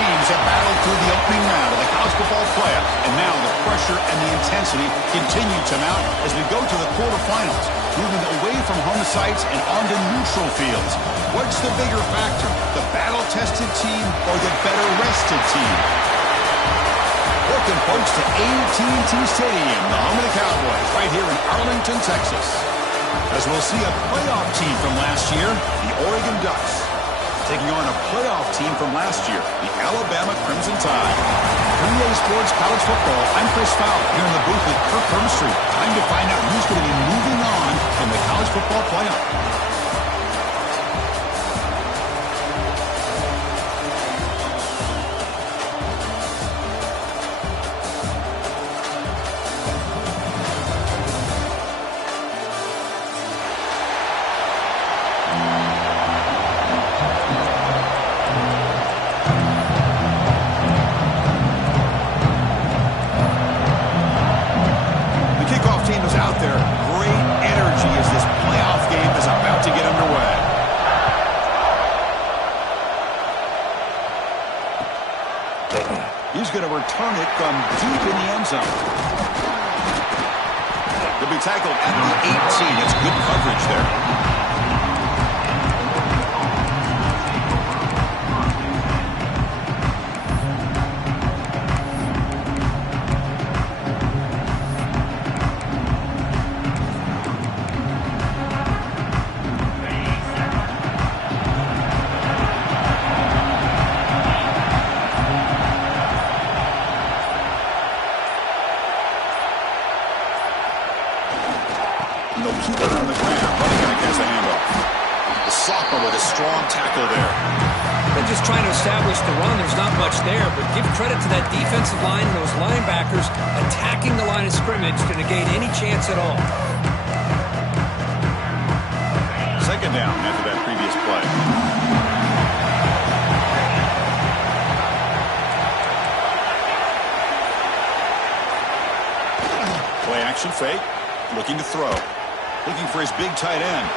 teams have battled through the opening round of the college football playoff, and now the pressure and the intensity continue to mount as we go to the quarterfinals, moving away from home sites and onto neutral fields. What's the bigger factor, the battle-tested team or the better-rested team? Welcome, folks, to AT&T Stadium, the home of the Cowboys, right here in Arlington, Texas. As we'll see a playoff team from last year, the Oregon Ducks, taking on a playoff team from last year, the Alabama Crimson Tide. From EA Sports College Football, I'm Chris Fowler, here in the booth with Kirk Hermstreet. Time to find out who's going to be moving on from the college football playoff. He's going to return it from deep in the end zone. He'll be tackled at the 18. That's good coverage there. They'll keep it on the ground. Running back has a handoff. The sophomore with a strong tackle there. They're just trying to establish the run. There's not much there, but give credit to that defensive line and those linebackers attacking the line of scrimmage to negate any chance at all. Second down after that previous play. Play action fake. Looking to throw. Looking for his big tight end.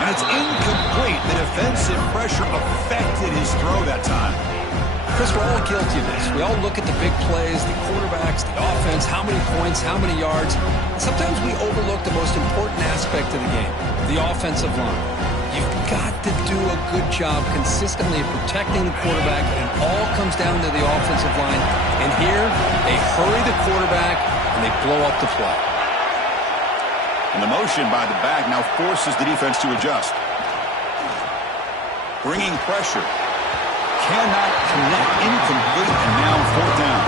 And it's incomplete. The defensive pressure affected his throw that time. Chris, we're all guilty of this. We all look at the big plays, the quarterbacks, the offense, how many points, how many yards. And sometimes we overlook the most important aspect of the game, the offensive line. You've got to do a good job consistently of protecting the quarterback, and it all comes down to the offensive line. And here, they hurry the quarterback, and they blow up the play. And the motion by the back now forces the defense to adjust. Bringing pressure. Cannot connect. Incomplete, and now fourth down.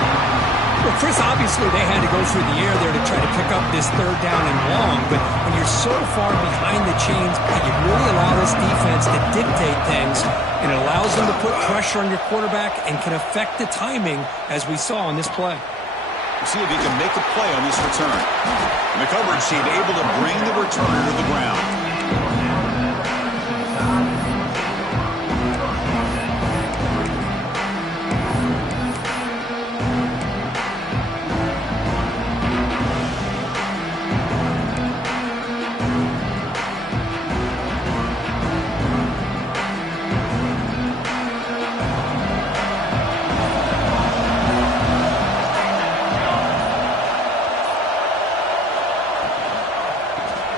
Well, Chris, obviously they had to go through the air there to try to pick up this third down and long, but when you're so far behind the chains, you really allow this defense to dictate things, and it allows them to put pressure on your quarterback and can affect the timing, as we saw on this play. We'll see if he can make a play on this return. And the coverage team able to bring the returner to the ground.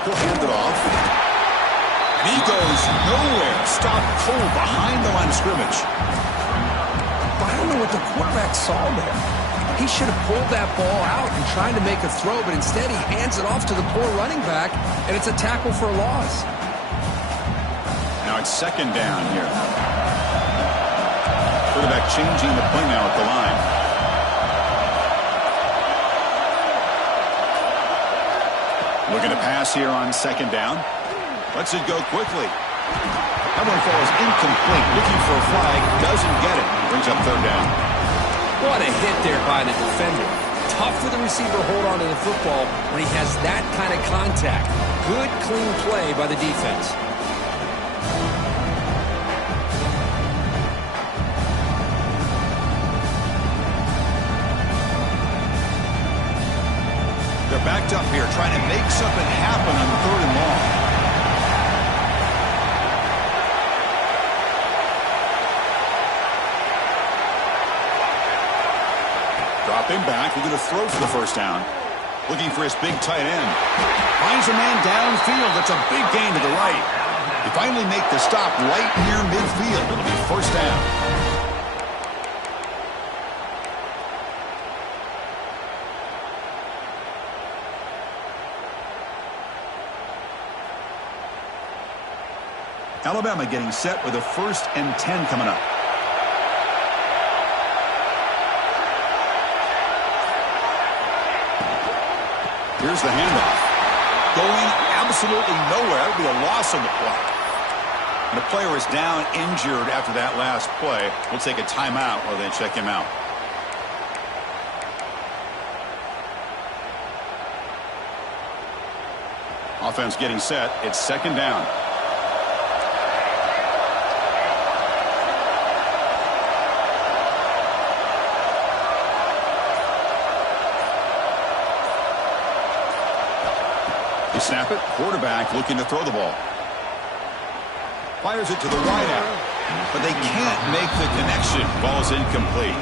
He'll hand it off. And he goes nowhere. Stop cold behind the line of scrimmage. But I don't know what the quarterback saw there. He should have pulled that ball out and tried to make a throw, but instead he hands it off to the poor running back, and it's a tackle for a loss. Now it's second down here. Quarterback changing the play now at the line. Looking to pass here on second down. Lets it go quickly. That one falls incomplete. Looking for a flag. Doesn't get it. Brings up third down. What a hit there by the defender. Tough for the receiver to hold on to the football when he has that kind of contact. Good, clean play by the defense. They're backed up here, trying to make something happen on third and long. Dropping back, looking to throw for the first down. Looking for his big tight end. Finds a man downfield. That's a big gain to the right. They finally make the stop right near midfield. It'll be first down. Alabama getting set with a 1st and 10 coming up. Here's the handoff. Going absolutely nowhere. It'll be a loss on the play. And the player is down injured after that last play. We'll take a timeout while they check him out. Offense getting set. It's 2nd down. Snap it. Quarterback looking to throw the ball. Fires it to the wideout. But they can't make the connection. Ball's incomplete.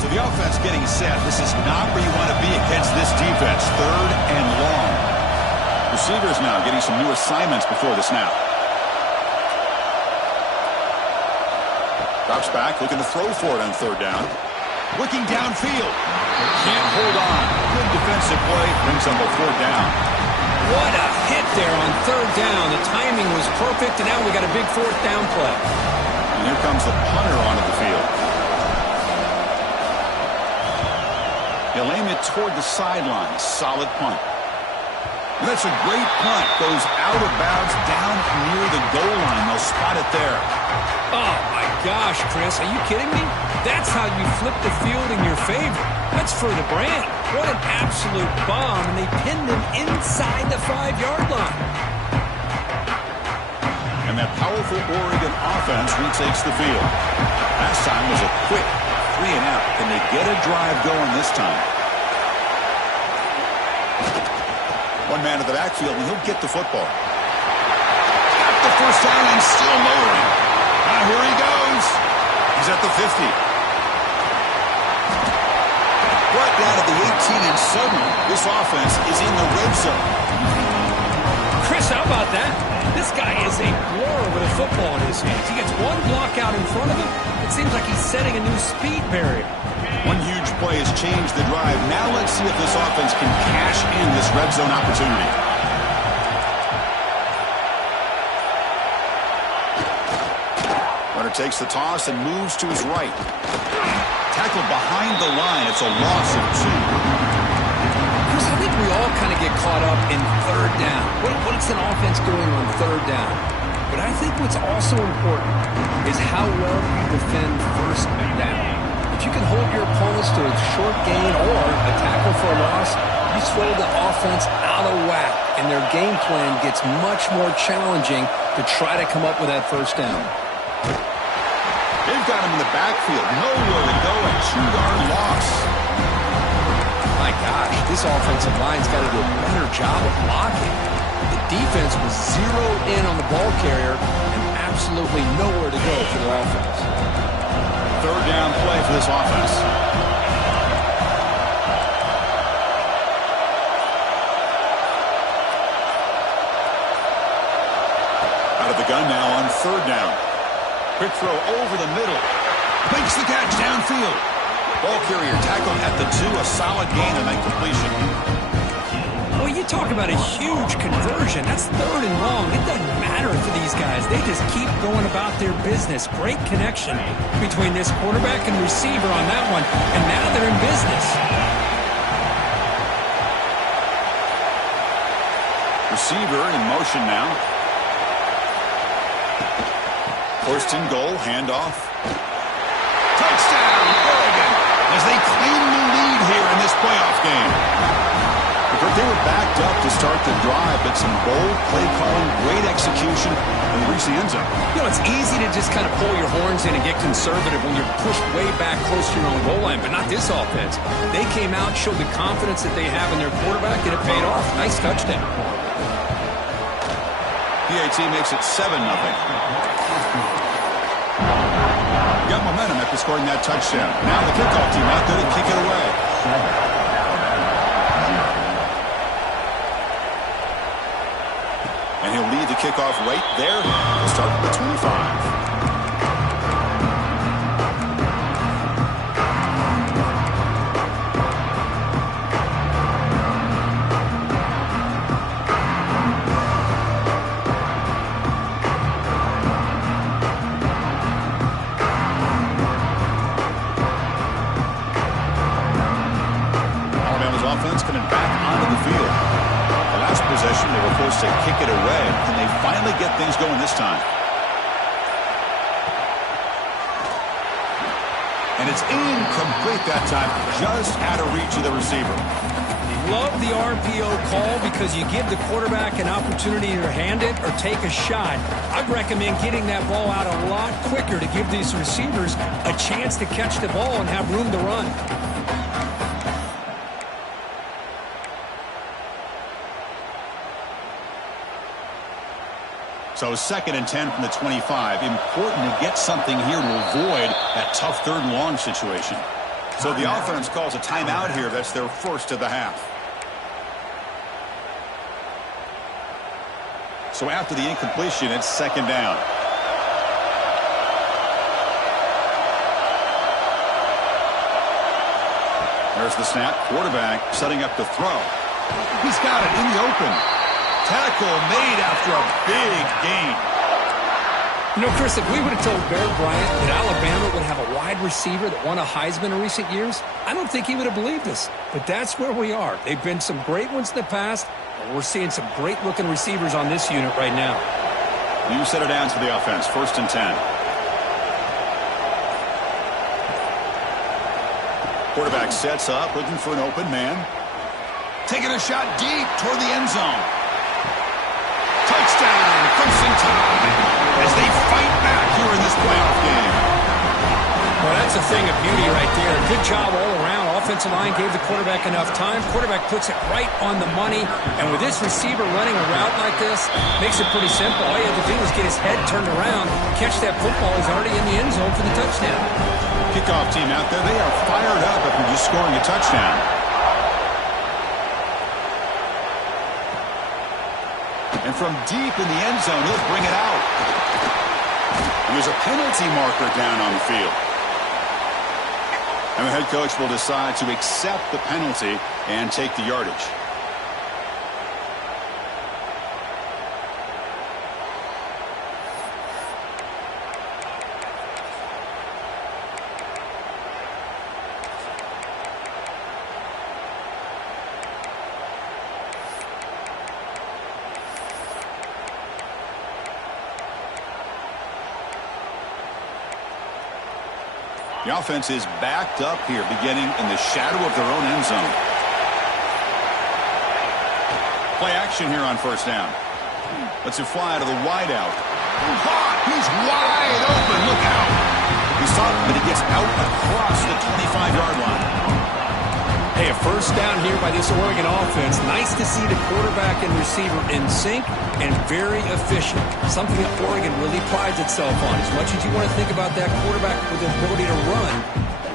So the offense getting set. This is not where you want to be against this defense. 3rd and long. Receivers now getting some new assignments before the snap. Drops back, looking to throw for it on 3rd down. Looking downfield. Can't hold on. Good defensive play. Brings up a 4th down. What a hit there on 3rd down. The timing was perfect, and now we got a big 4th down play. And here comes the punter onto the field. He'll aim it toward the sideline. Solid punt. And that's a great punt. Goes out of bounds down near the goal line. They'll spot it there. Oh, my gosh, Chris. Are you kidding me? That's how you flip the field in your favor. That's for the brand. What an absolute bomb. And they pinned him inside the 5-yard line. And that powerful Oregon offense retakes the field. Last time was a quick 3-and-out. Can they get a drive going this time? One man to the backfield, and he'll get the football. Got the first down and still motoring. Here he goes. He's at the 50. Brought down at the 18, and suddenly this offense is in the red zone. Chris, how about that? This guy is a blower with a football in his hands. He gets one block out in front of him. It seems like he's setting a new speed barrier. One huge play has changed the drive. Now let's see if this offense can cash in this red zone opportunity. Runner takes the toss and moves to his right. Tackled behind the line. It's a loss of 2. Chris, I think we all kind of get caught up in 3rd down. What's an offense doing on 3rd down? But I think what's also important is how well you defend 1st down. If you can hold your opponents to a short gain or a tackle for a loss, you throw the offense out of whack, and their game plan gets much more challenging to try to come up with that 1st down. They've got him in the backfield. Nowhere to go. A 2-yard loss. My gosh, this offensive line's got to do a better job of blocking. The defense was zeroed in on the ball carrier and absolutely nowhere to go for their offense. 3rd down play for this offense. Out of the gun now on 3rd down. Quick throw over the middle. Makes the catch downfield. Ball carrier tackled at the 2. A solid gain and then completion. Well, you talk about a huge conversion. That's 3rd and long. It doesn't matter for these guys. They just keep going about their business. Great connection between this quarterback and receiver on that one. And now they're in business. Receiver in motion now. 1st and goal. Handoff. Touchdown, Oregon, as they claim the lead here in this playoff game. The But they were backed up to start the drive, but some bold play calling, great execution, and they reached the end zone. You know, it's easy to just kind of pull your horns in and get conservative when you're pushed way back close to your own goal line, but not this offense. They came out, showed the confidence that they have in their quarterback, and it paid off. Nice touchdown. PAT makes it 7-0. Got momentum after scoring that touchdown. Now the kickoff team out there to kick it away. And he'll lead the kickoff right there. He'll start at the 25. Coming back onto the field. The last possession, they were forced to kick it away, and they finally get things going this time. And it's incomplete that time, just out of reach of the receiver. Love the RPO call because you give the quarterback an opportunity to hand it or take a shot. I'd recommend getting that ball out a lot quicker to give these receivers a chance to catch the ball and have room to run. So 2nd and 10 from the 25. Important to get something here to avoid that tough 3rd and long situation. So the offense calls a timeout here. That's their first of the half. So after the incompletion, it's 2nd down. There's the snap. Quarterback setting up the throw. He's got it in the open. Tackle made after a big gain. You know, Chris, if we would have told Bear Bryant that Alabama would have a wide receiver that won a Heisman in recent years, I don't think he would have believed us. But that's where we are. They've been some great ones in the past, and we're seeing some great-looking receivers on this unit right now. You set it down to the offense, 1st and 10. Quarterback sets up, looking for an open man. Taking a shot deep toward the end zone. Touchdown, Crimson Tide, as they fight back here in this playoff game. Well, that's a thing of beauty right there. Good job all around. Offensive line gave the quarterback enough time. Quarterback puts it right on the money. And with this receiver running a route like this, makes it pretty simple. All you have to do is get his head turned around, catch that football. He's already in the end zone for the touchdown. Kickoff team out there, they are fired up after just scoring a touchdown. And from deep in the end zone, he'll bring it out. There's a penalty marker down on the field. And the head coach will decide to accept the penalty and take the yardage. The offense is backed up here, beginning in the shadow of their own end zone. Play action here on 1st down. Lets it fly to the wideout. Caught! He's wide open. Look out. He's stopped, but he gets out across the 25-yard line. Hey, a 1st down here by this Oregon offense. Nice to see the quarterback and receiver in sync and very efficient. Something that Oregon really prides itself on. As much as you want to think about that quarterback with the ability to run,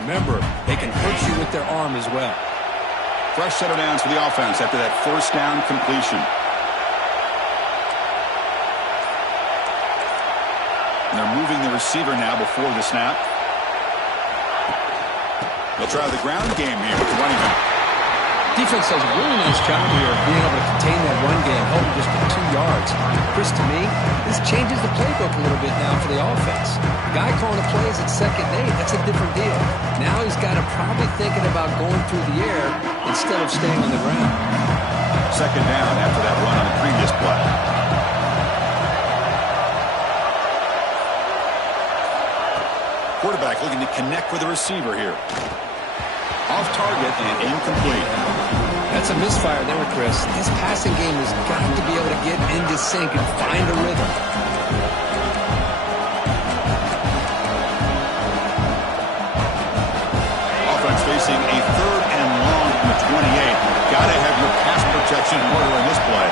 remember, they can hurt you with their arm as well. Fresh set of downs for the offense after that 1st down completion. And they're moving the receiver now before the snap. They'll try the ground game here with the running back. Defense does a really nice job here of being able to contain that run game, held just for 2 yards. Chris, to me, this changes the playbook a little bit now for the offense. The guy calling the plays at 2nd and 8, that's a different deal. Now he's got to probably thinking about going through the air instead of staying on the ground. 2nd down after that run on the previous play. Quarterback looking to connect with the receiver here. Off target and incomplete. That's a misfire there, Chris. This passing game has got to be able to get into sync and find a rhythm. Offense facing a 3rd and long from the 28. Got to have your pass protection in order in this play.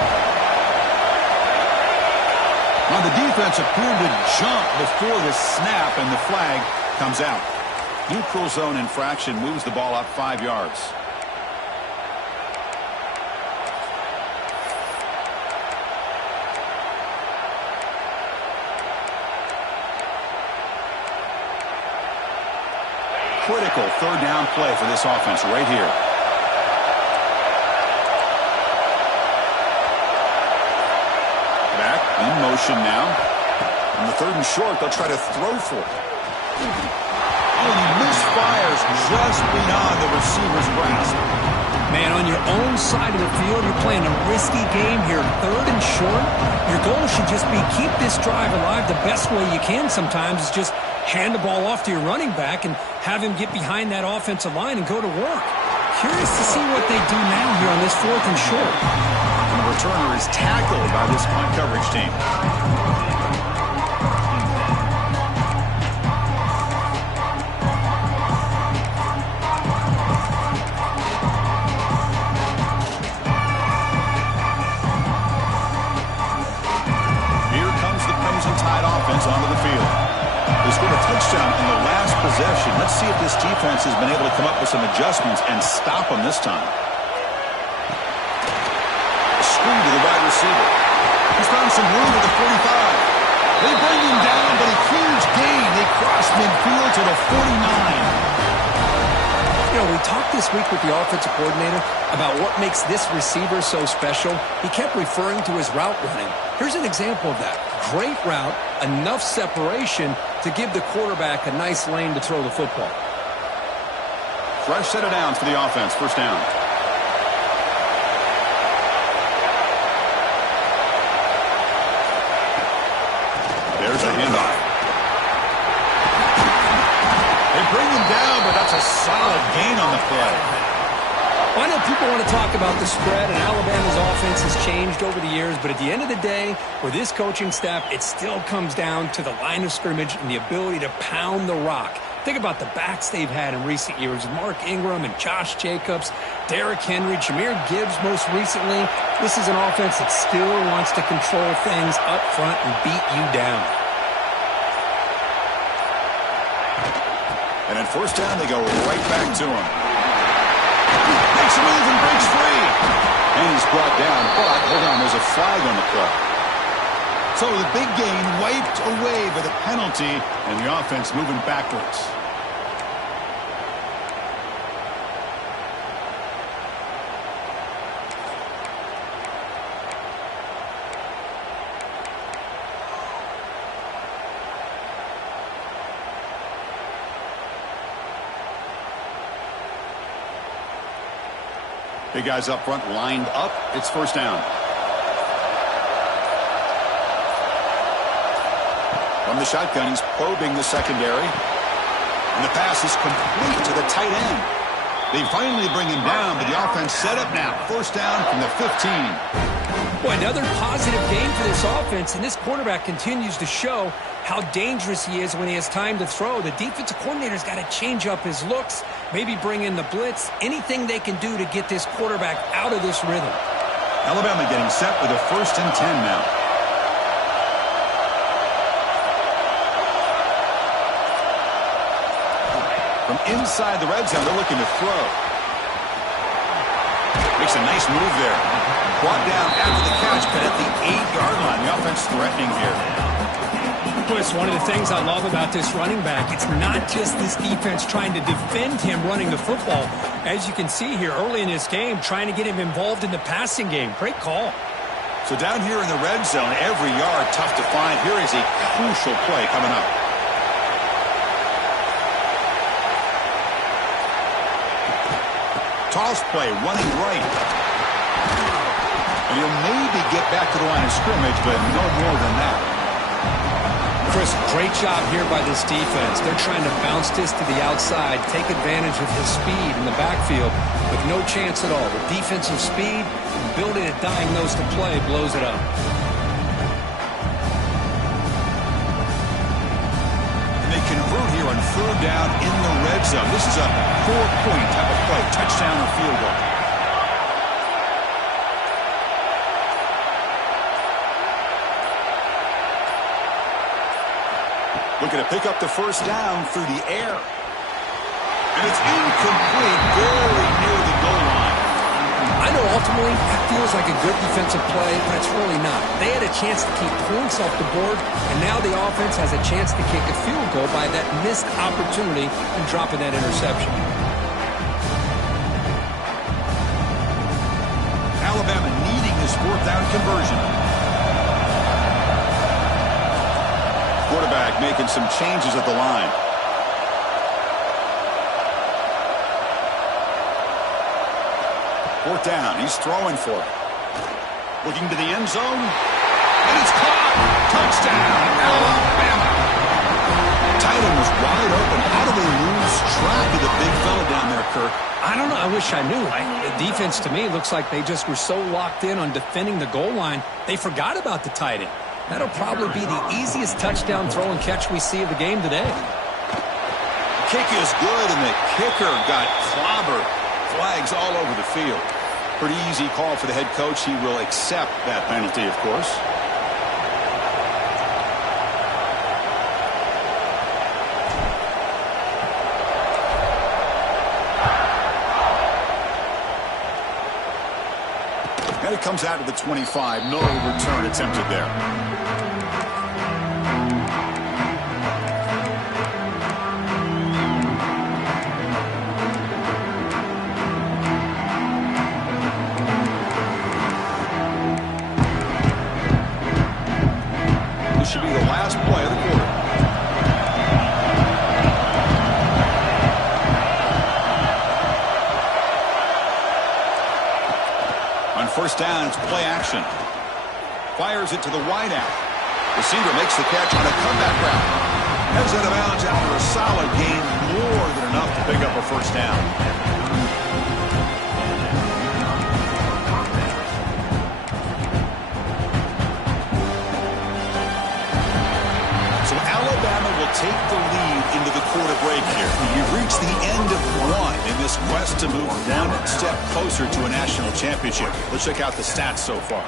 Now the defense appeared to jump before the snap, and the flag comes out. Neutral zone infraction moves the ball up 5 yards. Critical 3rd down play for this offense right here. Back in motion now. On the 3rd and short, they'll try to throw for it. Oh, he misfires just beyond the receiver's grasp. Man, on your own side of the field, you're playing a risky game here. 3rd and short. Your goal should just be keep this drive alive the best way you can sometimes is just hand the ball off to your running back and have him get behind that offensive line and go to work. Curious to see what they do now here on this 4th and short. And the returner is tackled by this punt coverage team. Here comes the Crimson Tide offense onto the field. They scored a touchdown in the last possession. Let's see if this defense has been able to come up with some adjustments and stop them this time. A screen to the wide receiver. He's found some room at the 45. They bring him down, but a huge gain. They cross midfield to the 49. You know, we talked this week with the offensive coordinator about what makes this receiver so special. He kept referring to his route running. Here's an example of that. Great route, enough separation to give the quarterback a nice lane to throw the football. Fresh set of downs for the offense. 1st down. There's a handoff. They bring him down, but that's a solid gain on the play. Well, I know people want to talk about the spread, and Alabama's offense has changed over the years, but at the end of the day, for this coaching staff, it still comes down to the line of scrimmage and the ability to pound the rock. Think about the backs they've had in recent years. Mark Ingram and Josh Jacobs, Derrick Henry, Jahmyr Gibbs most recently. This is an offense that still wants to control things up front and beat you down. And at 1st down, they go right back to him. Makes a move and breaks free. And he's brought down, but hold on, there's a flag on the play. So the big gain wiped away by the penalty, and the offense moving backwards. Big guys up front lined up. It's 1st down. From the shotgun, he's probing the secondary. And the pass is complete to the tight end. They finally bring him down, but the offense set up now. 1st down from the 15. Boy, another positive game for this offense, and this quarterback continues to show how dangerous he is when he has time to throw. The defensive coordinator's got to change up his looks, maybe bring in the blitz, anything they can do to get this quarterback out of this rhythm. Alabama getting set with a 1st and 10 now. From inside the red zone, they're looking to throw. Makes a nice move there. Brought down after the catch, but at the 8-yard line. The offense threatening here. It's one of the things I love about this running back. It's not just this defense trying to defend him running the football. As you can see here early in this game, trying to get him involved in the passing game. Great call. So down here in the red zone, every yard tough to find. Here is a crucial play coming up. Toss play, running right. And he'll maybe get back to the line of scrimmage, but no more than that. Chris, great job here by this defense. They're trying to bounce this to the outside, take advantage of his speed in the backfield with no chance at all. The defensive speed, ability to diagnose the play, blows it up. And they convert here on third down in the red zone. This is a 4-point type of play, touchdown or field goal. Looking to pick up the first down through the air. And it's incomplete, very near the goal line. I know ultimately that feels like a good defensive play, but it's really not. They had a chance to keep points off the board, and now the offense has a chance to kick a field goal by that missed opportunity and dropping that interception. Alabama needing this fourth down conversion. Quarterback making some changes at the line. Fourth down. He's throwing for it. Looking to the end zone. And it's caught. Touchdown, Alabama. Tight end was wide open. How do they lose track of the big fella down there, Kirk? I don't know. I wish I knew. The defense, to me, looks like they just were so locked in on defending the goal line, they forgot about the tight end. That'll probably be the easiest touchdown throw and catch we see of the game today. Kick is good, and the kicker got clobbered. Flags all over the field. Pretty easy call for the head coach. He will accept that penalty, of course. And it comes out to the 25. No return attempted there. This should be the last play of the quarter. On first down, it's play action. Fires it to the wideout. Receiver makes the catch on a comeback route. Heads out of bounds after a solid gain, more than enough to pick up a first down. So Alabama will take the lead into the quarter break here. You've reached the end of one in this quest to move one step closer to a national championship. Let's check out the stats so far.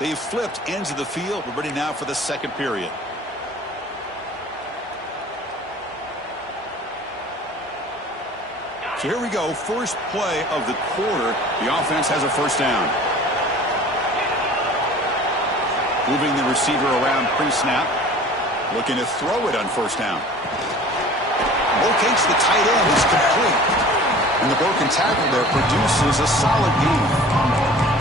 They've flipped ends of the field. We're ready now for the second period. So here we go. First play of the quarter. The offense has a first down. Moving the receiver around pre-snap. Looking to throw it on first down. Locates the tight end. Is complete. And the broken tackle there produces a solid gain.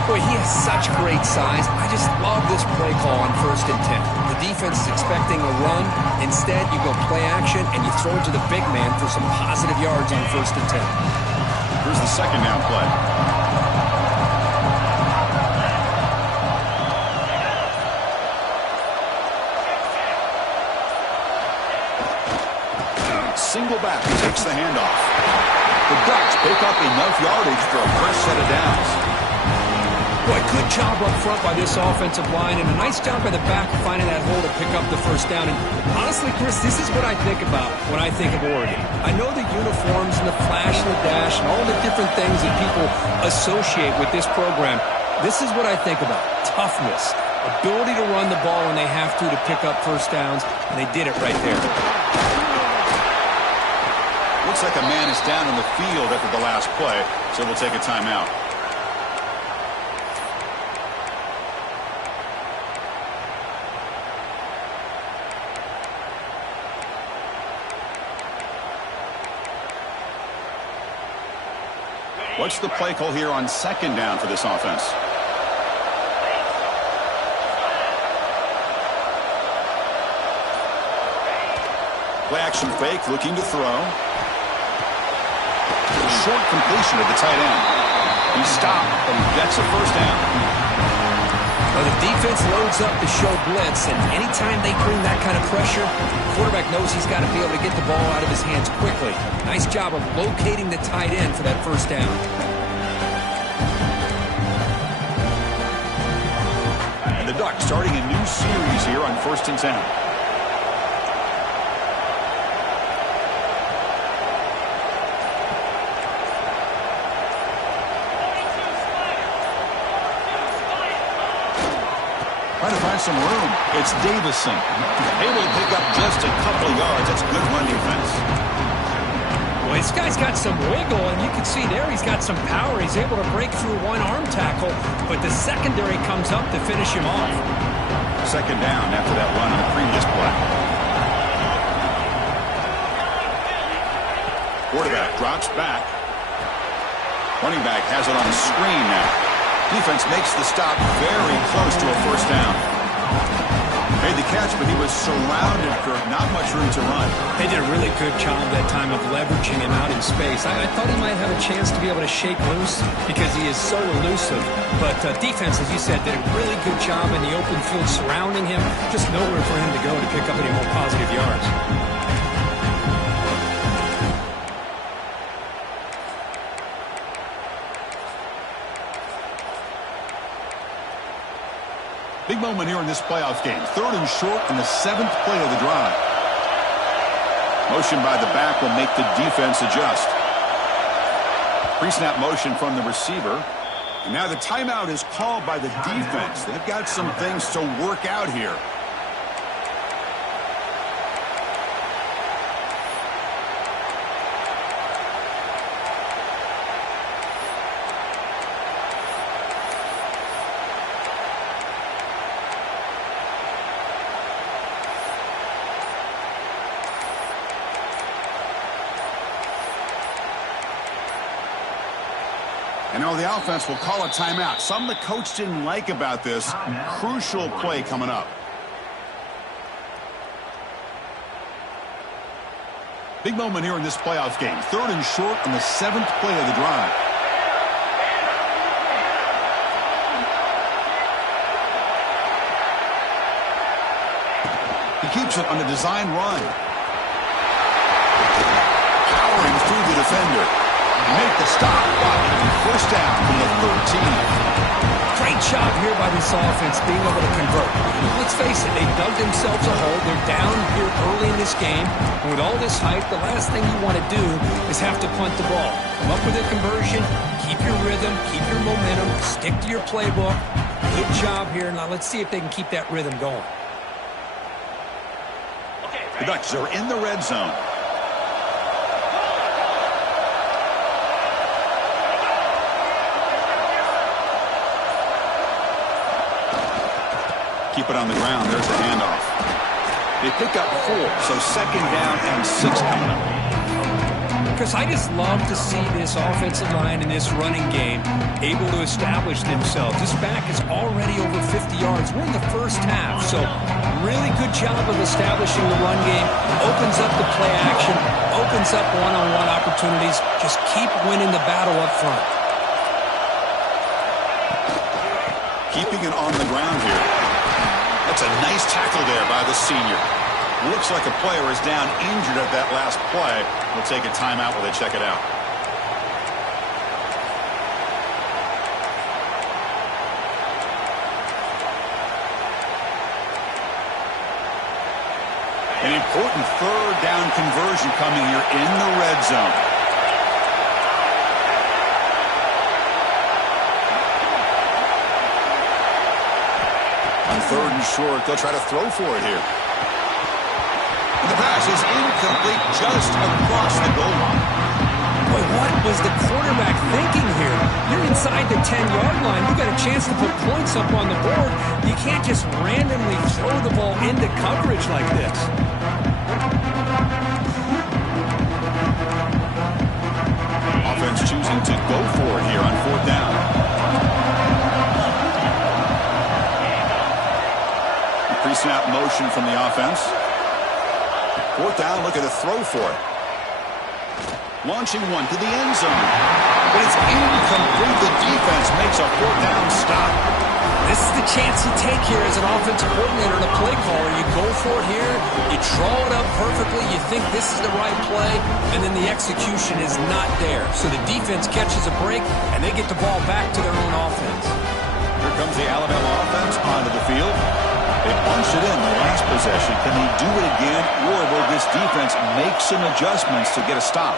Boy, he has such great size. I just love this play call on 1st and 10. The defense is expecting a run. Instead, you go play action, and you throw it to the big man for some positive yards on 1st and 10. Here's the second down play. Single back takes the handoff. The Ducks pick up enough yardage for a first set of downs. Boy, good job up front by this offensive line, and a nice job by the back of finding that hole to pick up the first down. And honestly, Chris, this is what I think about when I think of Oregon. I know the uniforms and the flash and the dash and all the different things that people associate with this program. This is what I think about. Toughness, ability to run the ball when they have to pick up first downs, and they did it right there. Looks like a man is down on the field after the last play, so we'll take a timeout. What's the play call here on second down for this offense? Play action fake, looking to throw. Short completion of the tight end. He stopped, but he gets a first down. Well, the defense loads up to show blitz, and anytime they bring that kind of pressure, the quarterback knows he's got to be able to get the ball out of his hands quickly. Nice job of locating the tight end for that first down. And the Ducks starting a new series here on 1st and 10. Trying to find some room. It's Davison. Able to pick up just a couple of yards. That's good run defense. Well, this guy's got some wiggle, and you can see there he's got some power. He's able to break through one arm tackle, but the secondary comes up to finish him off. Second down after that run on the previous play. Quarterback drops back. Running back has it on the screen now. Defense makes the stop very close to a first down. Made the catch, but he was surrounded, Kirk. Not much room to run. They did a really good job that time of leveraging him out in space. I thought he might have a chance to be able to shake loose because he is so elusive. But defense, as you said, did a really good job in the open field surrounding him. Just nowhere for him to go to pick up any more positive yards. Big moment here in this playoff game. 3rd and short in the 7th play of the drive. Motion by the back will make the defense adjust. Pre-snap motion from the receiver. And now the timeout is called by the defense. They've got some things to work out here. And now the offense will call a timeout. Something the coach didn't like about this. Crucial play coming up. Big moment here in this playoff game. 3rd and short on the 7th play of the drive. He keeps it on the design run. Powering through the defender. Make the stop. First down from the 13. Great job here by this offense being able to convert. Let's face it, they dug themselves a hole. They're down here early in this game. And with all this hype, the last thing you want to do is have to punt the ball. Come up with a conversion, keep your rhythm, keep your momentum, stick to your playbook. Good job here. Now let's see if they can keep that rhythm going. The Ducks are in the red zone. Keep it on the ground. There's the handoff. They pick up 4, so 2nd down and 6 coming up. Because I just love to see this offensive line in this running game able to establish themselves. This back is already over 50 yards. We're in the first half, so really good job of establishing the run game. Opens up the play action, opens up one-on-one opportunities. Just keep winning the battle up front. Keeping it on the ground here. That's a nice tackle there by the senior. Looks like a player is down injured at that last play. We'll take a timeout while they check it out. An important 3rd down conversion coming here in the red zone. On 3rd and short, they'll try to throw for it here. And the pass is incomplete just across the goal line. Boy, what was the quarterback thinking here? You're inside the 10-yard line. You got a chance to put points up on the board. You can't just randomly throw the ball into coverage like this. Offense choosing to go for it here on 4th down. Pre-snap motion from the offense. 4th down, look at the throw for it. Launching one to the end zone. But it's incomplete. The defense makes a 4th down stop. This is the chance you take here as an offensive coordinator and a play caller. You go for it here, you draw it up perfectly, you think this is the right play, and then the execution is not there. So the defense catches a break, and they get the ball back to their own offense. Here comes the Alabama offense onto the field. They punched it in the last possession. Can they do it again, or will this defense make some adjustments to get a stop?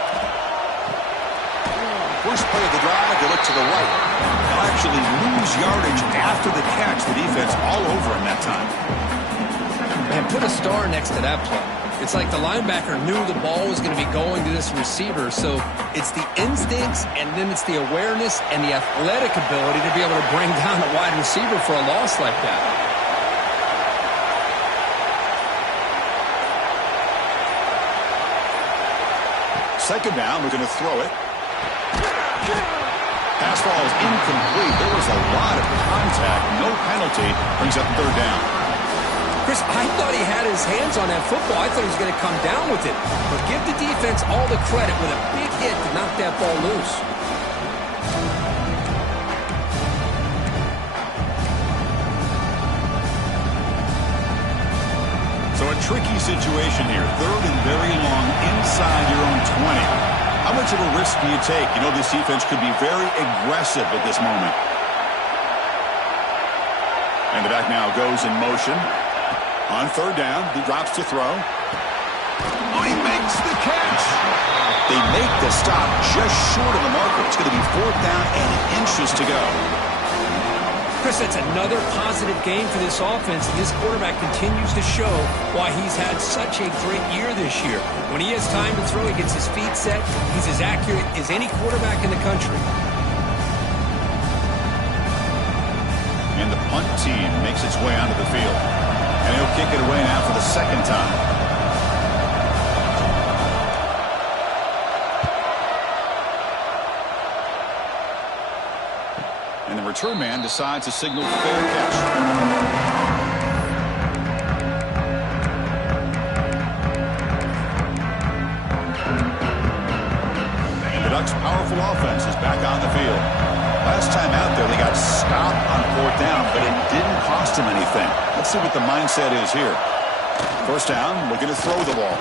First play of the drive, they look to the right. They'll actually lose yardage after the catch. The defense all over him that time. And put a star next to that play. It's like the linebacker knew the ball was going to be going to this receiver, so it's the instincts, and then it's the awareness and the athletic ability to be able to bring down a wide receiver for a loss like that. Second down, we're going to throw it. Pass ball is incomplete. There was a lot of contact. No penalty. Brings up third down. Chris, I thought he had his hands on that football. I thought he was going to come down with it. But give the defense all the credit with a big hit to knock that ball loose. So a tricky situation here. Third and very long inside your own 20. How much of a risk do you take? You know, this defense could be very aggressive at this moment. And the back now goes in motion. On third down, he drops to throw. Oh, he makes the catch. They make the stop just short of the marker. It's going to be fourth down and inches to go. Chris, that's another positive game for this offense, and this quarterback continues to show why he's had such a great year this year. When he has time to throw, he gets his feet set. He's as accurate as any quarterback in the country. And the punt team makes its way onto the field. And he'll kick it away now for the second time. And the return man decides to signal fair catch. And the Ducks' powerful offense is back on the field. Last time out there, they got stopped on fourth down, but it didn't cost them anything. Let's see what the mindset is here. First down, we're going to throw the ball.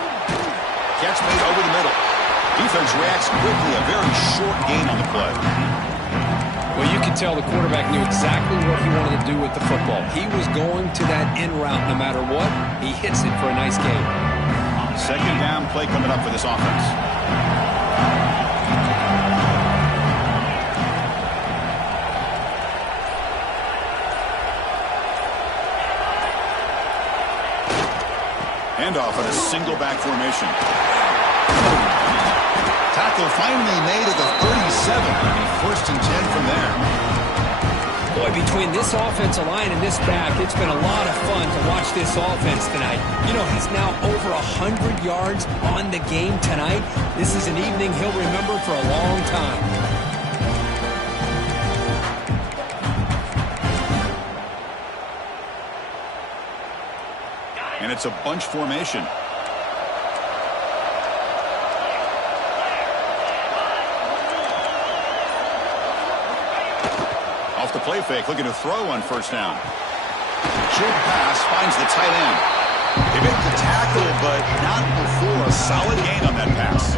Catch made over the middle. Defense reacts quickly, a very short gain on the play. Well, you can tell the quarterback knew exactly what he wanted to do with the football. He was going to that in route no matter what. He hits it for a nice gain. Second down play coming up for this offense. Handoff in a single back formation. Tackle finally made at the 37. It'll be first and 10 from there. Boy, between this offensive line and this back, it's been a lot of fun to watch this offense tonight. You know, he's now over 100 yards on the game tonight. This is an evening he'll remember for a long time. And it's a bunch formation. Off the play fake, looking to throw on first down. Short pass finds the tight end. They make the tackle, but not before a solid gain on that pass.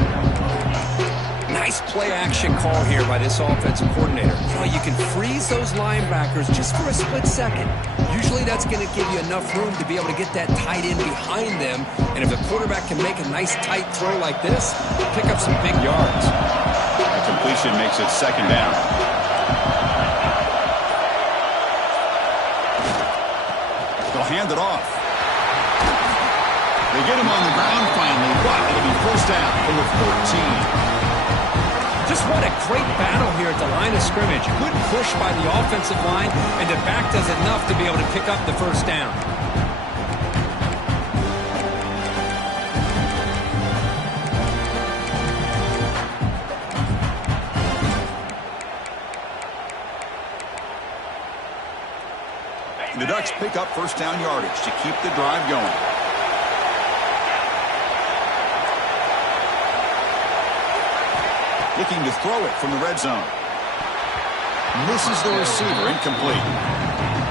Nice play action call here by this offensive coordinator. You know, you can freeze those linebackers just for a split second. Usually that's going to give you enough room to be able to get that tight end behind them. And if the quarterback can make a nice tight throw like this, pick up some big yards. The completion makes it second down. They'll hand it off. They get him on the ground finally, but it'll be first down from the 14. Just what a great battle here at the line of scrimmage. Good push by the offensive line, and the back does enough to be able to pick up the first down. The Ducks pick up first down yardage to keep the drive going. Looking to throw it from the red zone. Misses the receiver, incomplete.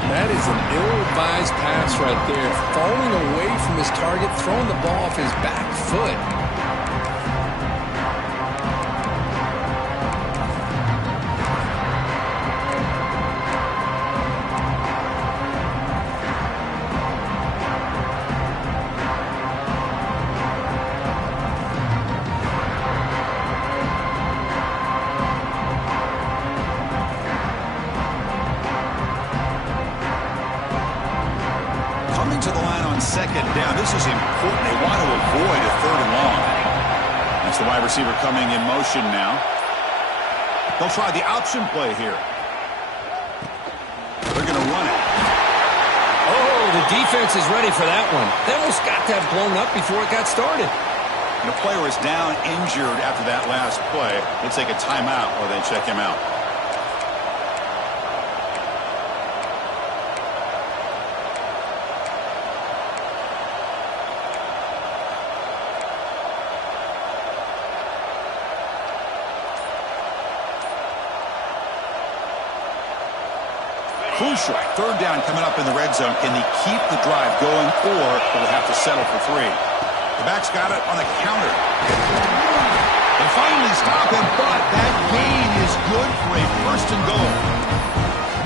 That is an ill-advised pass right there. Falling away from his target, throwing the ball off his back foot. To the line on second down. This is important. They want to avoid a third and long. That's the wide receiver coming in motion now. They'll try the option play here. They're going to run it. Oh, the defense is ready for that one. They almost got that blown up before it got started. The player is down injured after that last play. They'll take a timeout or they check him out. Crucial. Third down coming up in the red zone. Can they keep the drive going, or will they have to settle for 3? The back's got it on a counter. They finally stop him, but that gain is good for a first and goal.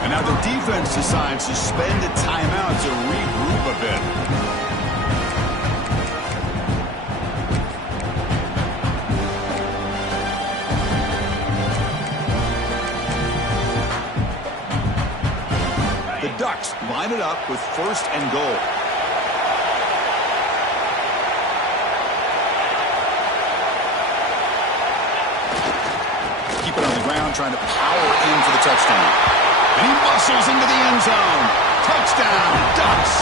And now the defense decides to spend a timeout to regroup a bit. Ducks line it up with first and goal. Keep it on the ground, trying to power in for the touchdown. And he muscles into the end zone. Touchdown, Ducks.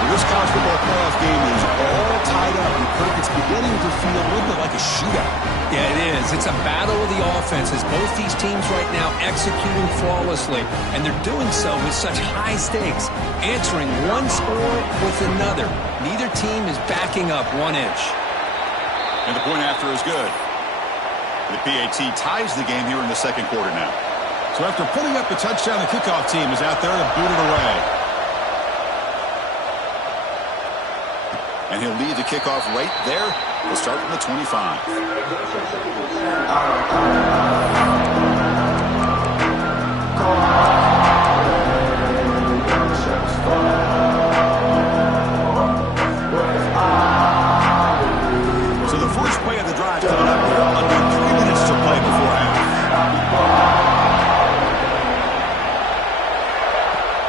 Well, this college football playoff game is all tied up. And Kirk, it's beginning to feel a little bit like a shootout. Yeah, it is. It's a battle of the offenses. Both these teams right now executing flawlessly, and they're doing so with such high stakes, answering one score with another. Neither team is backing up 1 inch. And the point after is good. The PAT ties the game here in the second quarter now. So after putting up the touchdown, the kickoff team is out there to boot it away. And he'll lead the kickoff right there. We'll start from the 25. So the first play of the drive coming up here. Under 3 minutes to play before half.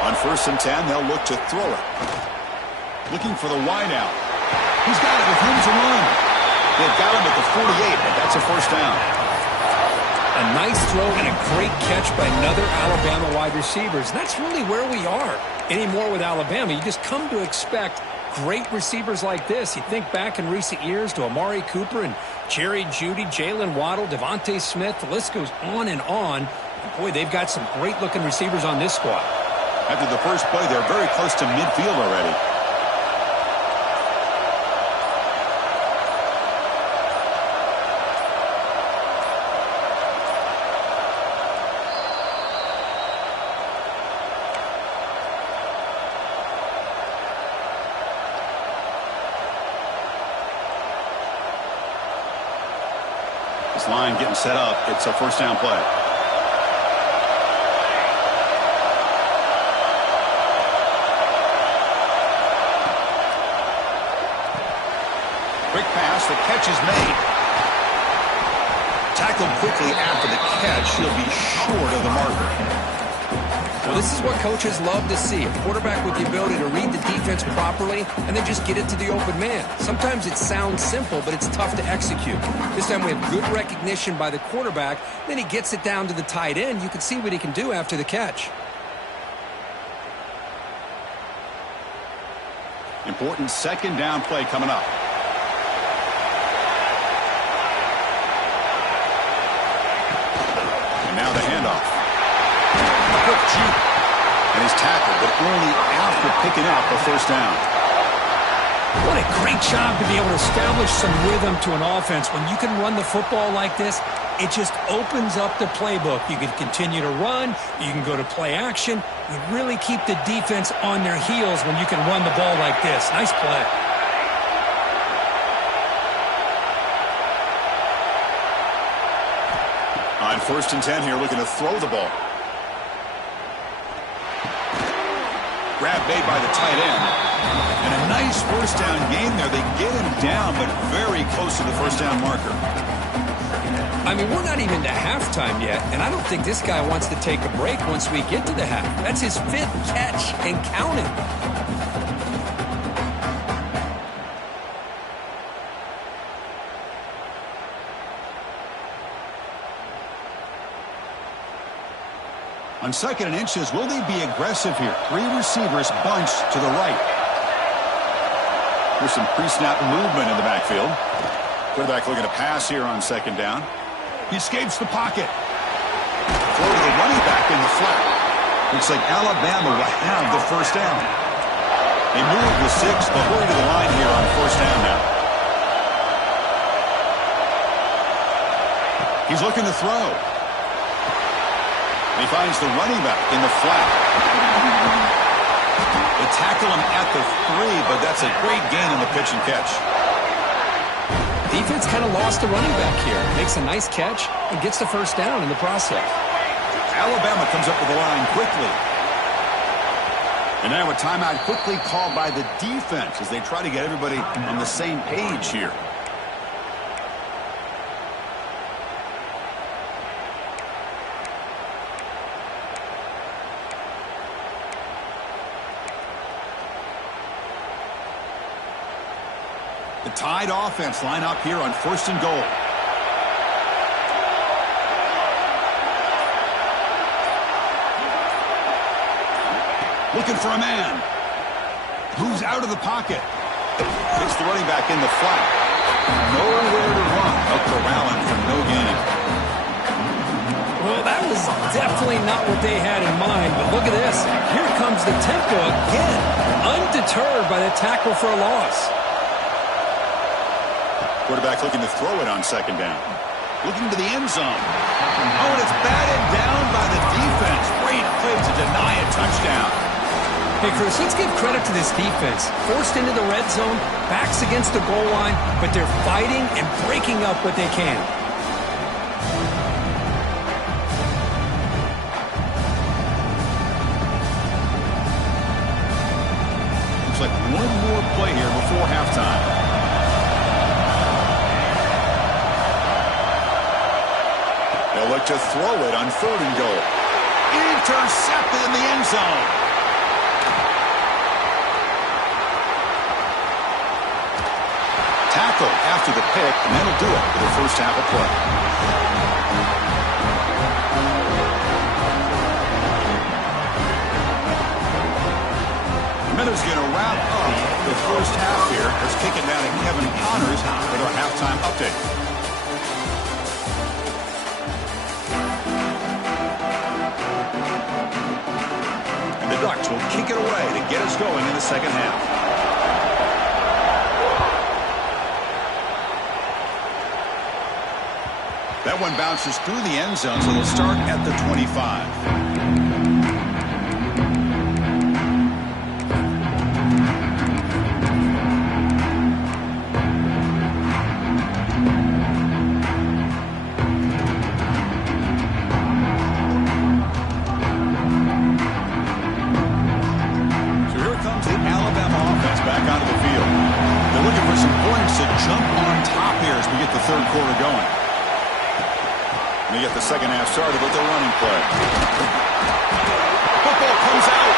On 1st and 10, they'll look to throw it. Looking for the wide out. He's got it with room to run. They've got him at the 48, but that's a first down. A nice throw and a great catch by another Alabama wide receivers. And that's really where we are anymore with Alabama. You just come to expect great receivers like this. You think back in recent years to Amari Cooper and Jerry Jeudy, Jalen Waddle, Devontae Smith. The list goes on and on. And boy, they've got some great-looking receivers on this squad. After the first play, they're very close to midfield already. This line getting set up. It's a first down play. Quick pass. The catch is made. Tackled quickly after the catch. He'll be short of the marker. Well, this is what coaches love to see. A quarterback with the ability to read the defense properly and then just get it to the open man. Sometimes it sounds simple, but it's tough to execute. This time we have good recognition by the quarterback. Then he gets it down to the tight end. You can see what he can do after the catch. Important second down play coming up. And now the handoff. Quick juke. And he's tackled, but only after picking up a first down. What a great job to be able to establish some rhythm to an offense. When you can run the football like this, It just opens up the playbook. You can continue to run. You can go to play action. You really keep the defense on their heels when you can run the ball like this. Nice play. On 1st and 10 here, looking to throw the ball. Grab made by the tight end. And a nice first down gain there. They get him down, but very close to the first down marker. I mean, we're not even to halftime yet, and I don't think this guy wants to take a break once we get to the half. That's his 5th catch and counting. On 2nd and inches, will they be aggressive here? 3 receivers bunched to the right. There's some pre-snap movement in the backfield. Quarterback looking to pass here on 2nd down. He escapes the pocket. Throw to the running back in the flat. Looks like Alabama will have the first down. They move the 6. They'll hurry to the line here on 1st down now. He's looking to throw. He finds the running back in the flat. They tackle him at the 3, but that's a great gain on the pitch and catch. Defense kind of lost the running back here. Makes a nice catch and gets the first down in the process. Alabama comes up with the line quickly. And now a timeout quickly called by the defense as they try to get everybody on the same page here. The Tide offense line up here on 1st and goal. Looking for a man. Moves out of the pocket. Hits the running back in the flat. Nowhere to run. A corralling for no gain. Well, that was definitely not what they had in mind, but look at this. Here comes the tempo again. Undeterred by the tackle for a loss. Quarterback looking to throw it on 2nd down. Looking to the end zone. Oh, and it's batted down by the defense. Great play to deny a touchdown. Hey, Chris, let's give credit to this defense. Forced into the red zone, backs against the goal line, but they're fighting and breaking up what they can. Looks like one more play here before halftime. They'll look to throw it on 3rd and goal. Intercepted in the end zone. Tackle after the pick, and that'll do it for the first half of play. Miller's going to wrap up the first half here. Let's kick it down to Kevin Connors with our halftime update. The Ducks will kick it away to get us going in the second half. That one bounces through the end zone, so they'll start at the 25. Third quarter going. We get the second half started with the running play. Football comes out.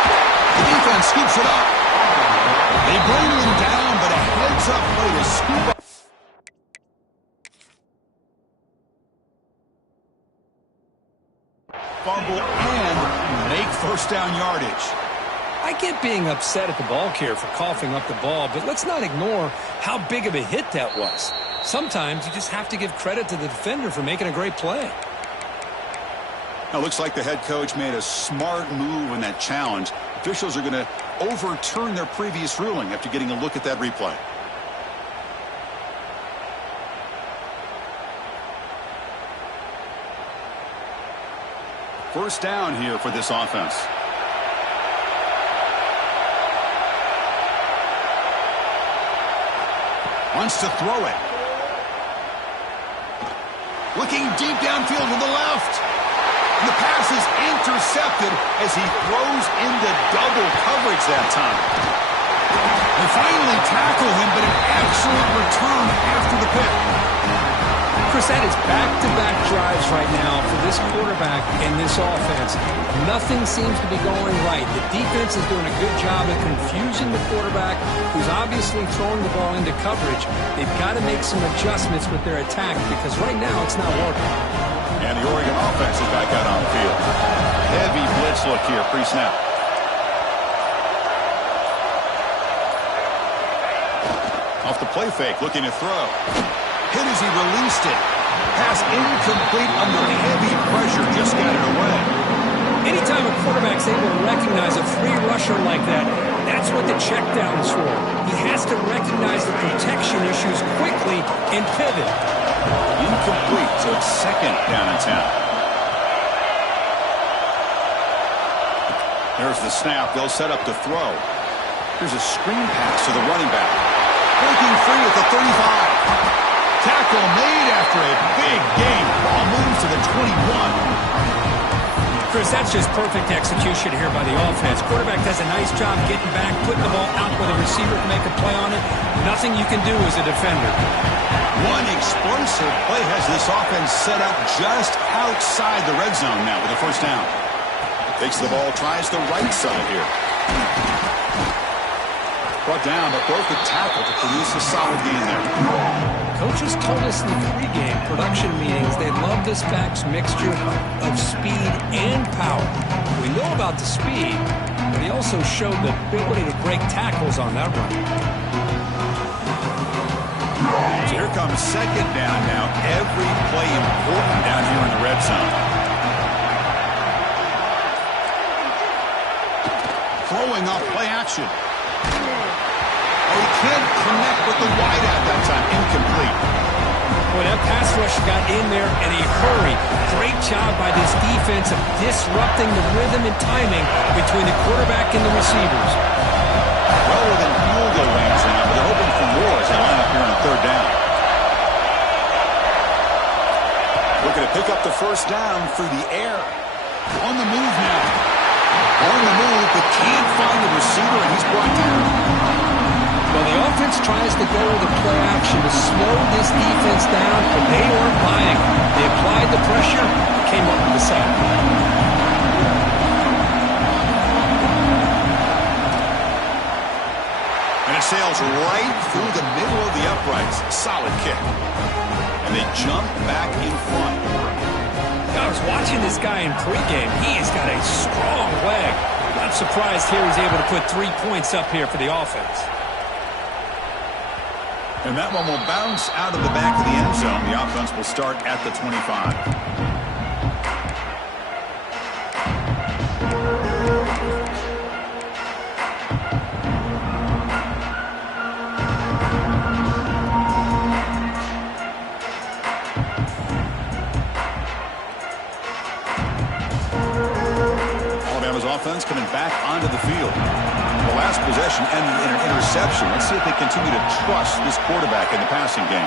The defense scoops it up. They bring him down, but a heads-up play to scoop up. Fumble and make first down yardage. I get being upset at the ball carrier for coughing up the ball, but let's not ignore how big of a hit that was. Sometimes you just have to give credit to the defender for making a great play. Now, looks like the head coach made a smart move in that challenge. Officials are going to overturn their previous ruling after getting a look at that replay. first down here for this offense. Wants to throw it. Looking deep downfield to the left. And the pass is intercepted as he throws into double coverage that time. They finally tackle him, but an excellent return after the pick. Chris, that is back-to-back drives right now for this quarterback and this offense. Nothing seems to be going right. The defense is doing a good job of confusing the quarterback, who's obviously throwing the ball into coverage. They've got to make some adjustments with their attack because right now it's not working. And the Oregon offense is back out on the field. Heavy blitz look here, pre-snap. Off the play fake, looking to throw. Hit as he released it. Pass incomplete under heavy pressure, just got it away. Anytime a quarterback's able to recognize a free rusher like that, that's what the check down is for. He has to recognize the protection issues quickly and pivot. Incomplete, so it's second down and 10. There's the snap. They'll set up to throw. Here's a screen pass to the running back. Breaking free at the 35. Tackle made after a big gain. Ball moves to the 21. Chris, that's just perfect execution here by the offense. Quarterback does a nice job getting back, putting the ball out where the receiver can make a play on it. Nothing you can do as a defender. One explosive play has this offense set up just outside the red zone now with a first down. Takes the ball, tries the right side here. Brought down, but broke the tackle to produce a solid gain there. Coaches told us in the pregame production meetings they love this back's mixture of speed and power. We know about the speed, but he also showed the ability to break tackles on that run. So here comes second down now. Every play important down here in the red zone. Throwing off play action. Oh, he can't connect with the wideout that time. Incomplete. Boy, that pass rush got in there in a hurry. Great job by this defense of disrupting the rhythm and timing between the quarterback and the receivers. Well within field goal range now, but they're hoping for more as they line up here on third down. Looking to pick up the first down through the air. On the move now. On the move, but can't find the receiver, and he's brought down. Well, the offense tries to go with a play action to slow this defense down, but they weren't buying. They applied the pressure, came up with the sack. And it sails right through the middle of the uprights. Solid kick. And they jump back in front. I was watching this guy in pregame. He has got a strong leg. Not surprised here he's able to put 3 points up here for the offense. And that one will bounce out of the back of the end zone. The offense will start at the 25. Offense coming back onto the field. The last possession ended in an interception. Let's see if they continue to trust this quarterback in the passing game.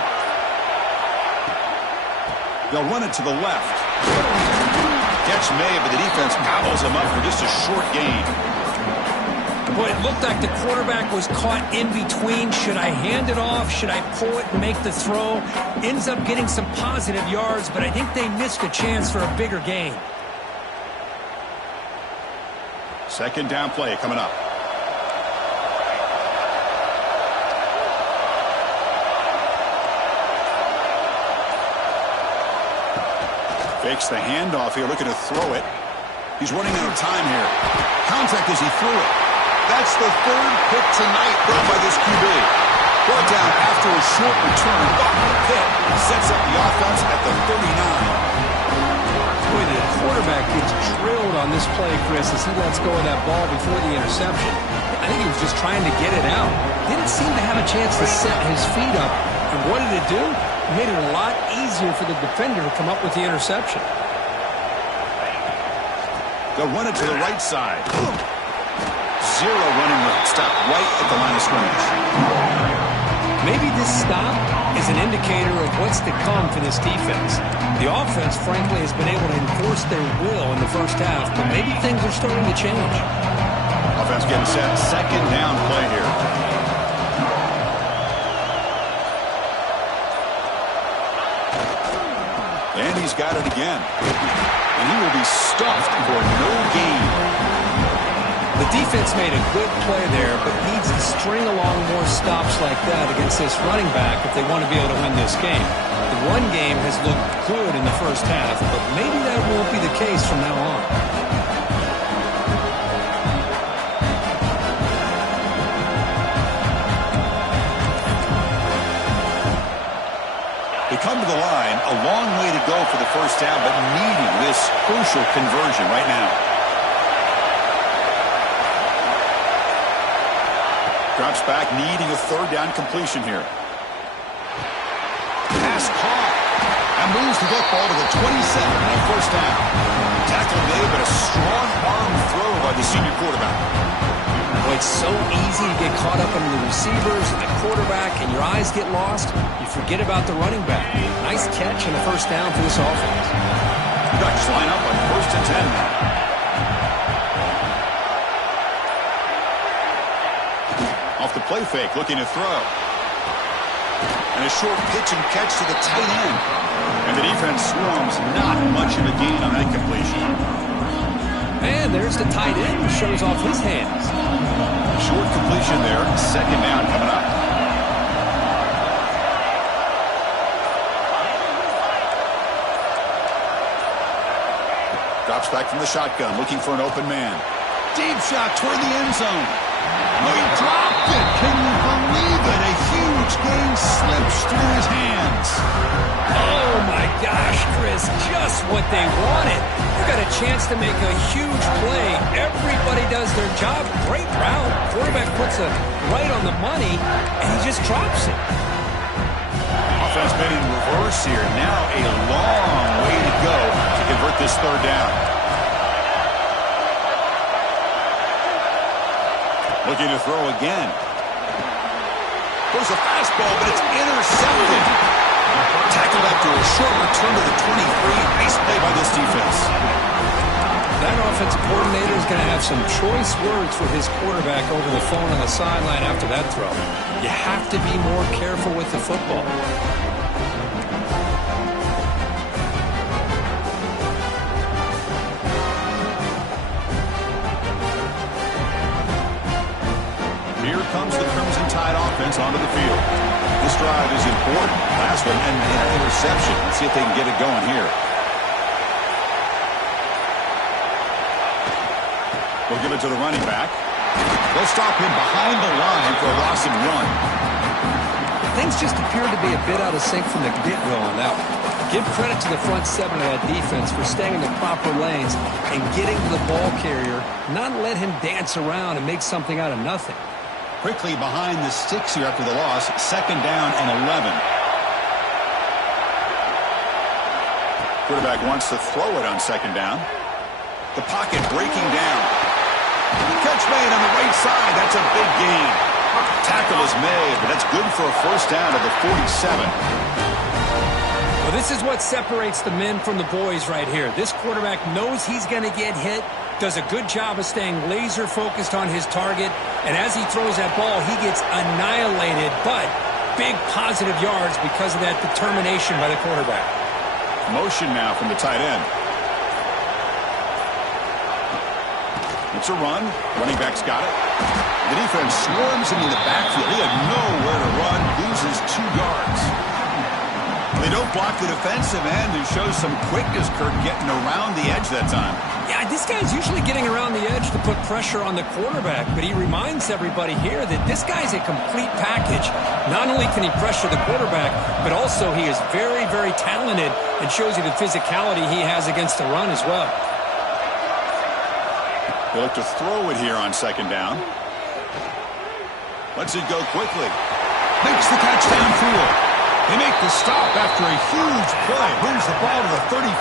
They'll run it to the left. Catch made, but the defense gobbles him up for just a short gain. Boy, it looked like the quarterback was caught in between. Should I hand it off? Should I pull it and make the throw? Ends up getting some positive yards, but I think they missed a chance for a bigger gain. Second down play coming up. Fakes the handoff here, looking to throw it. He's running out of time here. Contact as he threw it. That's the third pick tonight brought by this QB. Brought down after a short return. Pick sets up the offense at the 39. Boy, the quarterback gets drilled on this play, Chris, as he lets go of that ball before the interception. I think he was just trying to get it out. Didn't seem to have a chance to set his feet up. And what did it do? It made it a lot easier for the defender to come up with the interception. They'll run it to the right side. Zero running room. Stop right at the line of scrimmage. Maybe this stop is an indicator of what's to come for this defense. The offense, frankly, has been able to enforce their will in the first half, but maybe things are starting to change. Offense getting set. Second down play here. And he's got it again. And he will be stuffed for no gain. The defense made a good play there, but needs to string along more stops like that against this running back if they want to be able to win this game. The run game has looked good in the first half, but maybe that won't be the case from now on. They come to the line, a long way to go for the first down, but needing this crucial conversion right now. Drops back, needing a third down completion here. Pass caught. And moves the football to the 27 on first down. Tackle made, but a strong arm throw by the senior quarterback. Boy, it's so easy to get caught up in the receivers and the quarterback, and your eyes get lost. You forget about the running back. Nice catch and a first down for this offense. Ducks line up on first and 10 now. Off the play fake, looking to throw. And a short pitch and catch to the tight end. And the defense swarms, not much of a gain on that completion. And there's the tight end who shows off his hands. Short completion there, second down coming up. Drops back from the shotgun, looking for an open man. Deep shot toward the end zone. Oh, he dropped it. Can you believe it? A huge gain slips through his hands. Oh, my gosh, Chris. Just what they wanted. You got a chance to make a huge play. Everybody does their job. Great route. Quarterback puts it right on the money, and he just drops it. Offense been in reverse here. Now a long way to go to convert this third down. Looking to throw again. There's a fastball, but it's intercepted. Tackled after a short return to the 23. Nice play by this defense. That offensive coordinator is going to have some choice words for his quarterback over the phone on the sideline after that throw. You have to be more careful with the football. Here comes the Crimson Tide offense onto the field. This drive is important. Last one, and an interception. Let's see if they can get it going here. We'll give it to the running back. They'll stop him behind the line for a loss of 1. Things just appeared to be a bit out of sync from the get-go on that one. Give credit to the front seven of that defense for staying in the proper lanes and getting to the ball carrier, not let him dance around and make something out of nothing. Quickly behind the sticks here after the loss. Second down and 11. Quarterback wants to throw it on second down. The pocket breaking down. Catch made on the right side. That's a big gain. Tackle is made, but that's good for a first down at the 47. Well, this is what separates the men from the boys right here. This quarterback knows he's going to get hit, does a good job of staying laser focused on his target, and as he throws that ball, he gets annihilated, but big positive yards because of that determination by the quarterback. Motion now from the tight end. It's a run. Running back's got it. The defense swarms him in the backfield. He had nowhere to run. Loses 2 yards. They don't block the defensive end, who shows some quickness, Kirk, getting around the edge that time. Yeah, this guy's usually getting around the edge to put pressure on the quarterback, but he reminds everybody here that this guy's a complete package. Not only can he pressure the quarterback, but also he is very, very talented and shows you the physicality he has against the run as well. They look to throw it here on second down. Lets it go quickly. Makes the catch downfield. They make the stop after a huge play. Moves the ball to the 35.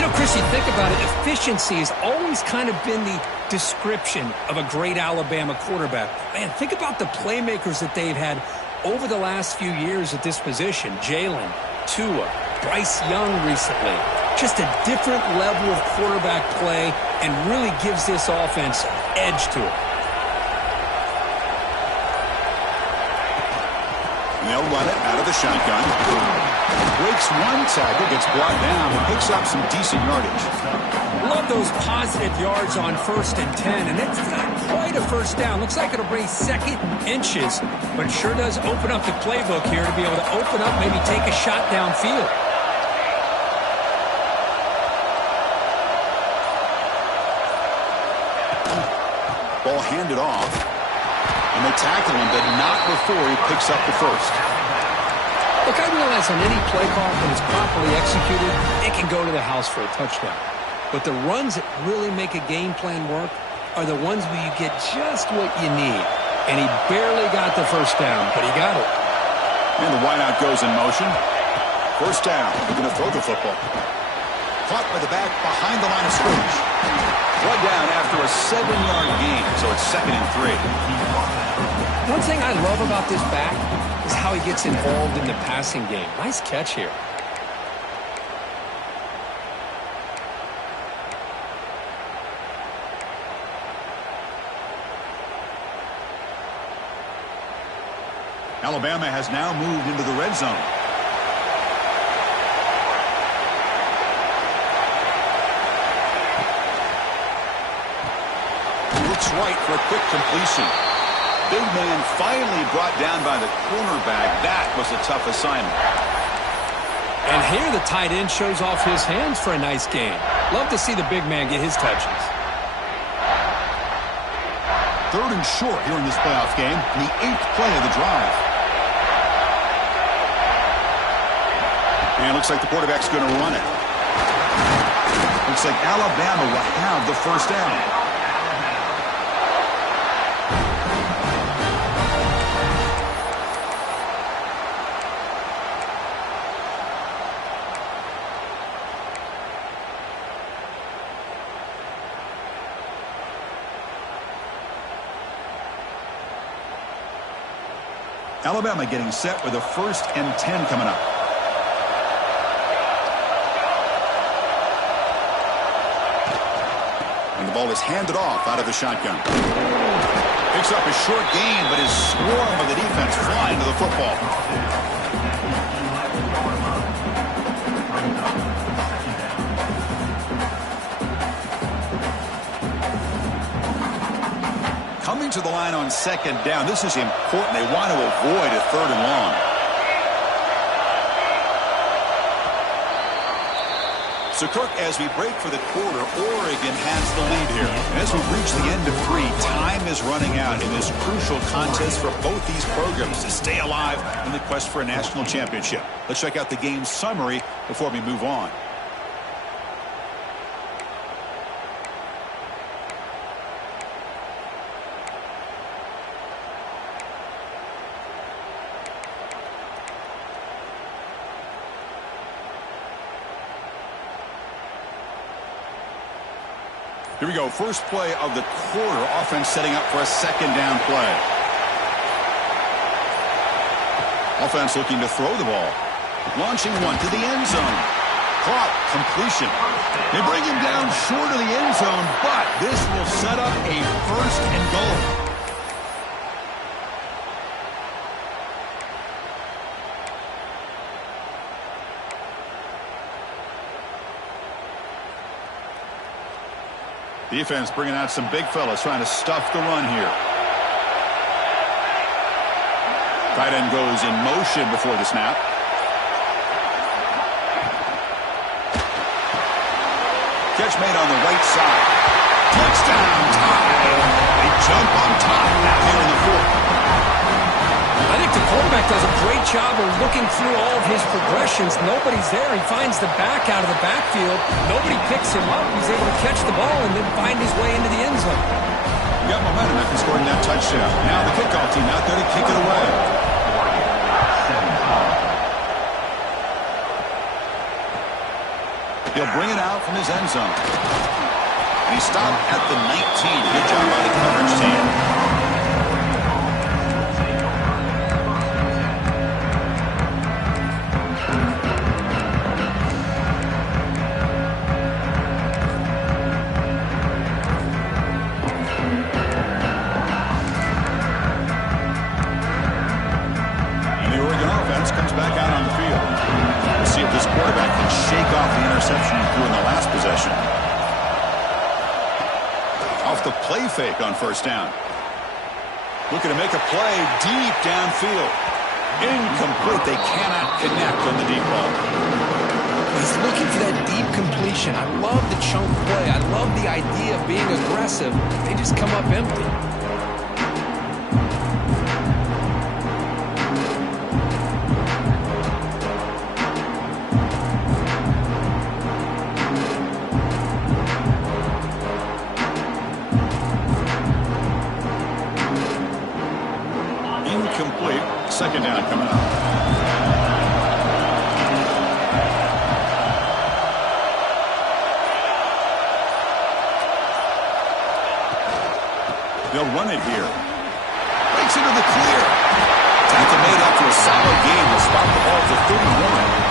You know, Chris, you think about it, efficiency has always kind of been the description of a great Alabama quarterback. Man, think about the playmakers that they've had over the last few years at this position. Jalen, Tua, Bryce Young recently. Just a different level of quarterback play and really gives this offense edge to it. They'll run it out of the shotgun. Breaks one tackle, gets brought down, and picks up some decent yardage. Love those positive yards on 1st and 10, and it's not quite a first down. Looks like it'll bring second inches, but it sure does open up the playbook here to be able to open up, maybe take a shot downfield. Ball handed off, and they tackle him, but not before he picks up the first. Look, I realize on any play call, when it's properly executed, it can go to the house for a touchdown. But the runs that really make a game plan work are the ones where you get just what you need. And he barely got the first down, but he got it. And the wideout goes in motion. First down. They're going to throw the football. Caught by the back behind the line of scrimmage. Brought down after a 7-yard gain, so it's 2nd and 3. One thing I love about this back is how he gets involved in the passing game. Nice catch here. Alabama has now moved into the red zone. Looks right for a quick completion. Big man finally brought down by the cornerback. That was a tough assignment. And here the tight end shows off his hands for a nice game. Love to see the big man get his touches. 3rd and short here in this playoff game, and the 8th play of the drive. And it looks like the quarterback's going to run it. Looks like Alabama will have the first down. Alabama getting set with a 1st and 10 coming up. And the ball is handed off out of the shotgun. Picks up a short gain, but his swarm of the defense flying to the football. Coming to the line on 2nd down. This is important. They want to avoid a 3rd and long. So, Kirk, as we break for the quarter, Oregon has the lead here. And as we reach the end of 3, time is running out in this crucial contest for both these programs to stay alive in the quest for a national championship. Let's check out the game summary before we move on. Here we go. First play of the quarter. Offense setting up for a 2nd down play. Offense looking to throw the ball. Launching one to the end zone. Caught. Completion. They bring him down short of the end zone, but this will set up a 1st and goal. Defense bringing out some big fellas trying to stuff the run here. Tight end goes in motion before the snap. Catch made on the right side. Touchdown tie. They jump on top now here in the 4th. I think the quarterback does a great job of looking through all of his progressions. Nobody's there. He finds the back out of the backfield. Nobody picks him up. He's able to catch the ball and then find his way into the end zone. Got momentum after scoring that touchdown. Now the kickoff team out there to kick it away. He'll bring it out from his end zone. And he stopped at the 19. Good job by the coverage team. Comes back out on the field. We'll see if this quarterback can shake off the interception he threw in the last possession. Off the play fake on first down. Looking to make a play deep downfield. Incomplete. They cannot connect on the deep ball. He's looking for that deep completion. I love the chunk play. I love the idea of being aggressive. They just come up empty. Incomplete. Second down coming up. They'll run it here. Breaks into the clear. Tackle made after a solid game. They'll spot the ball to 31.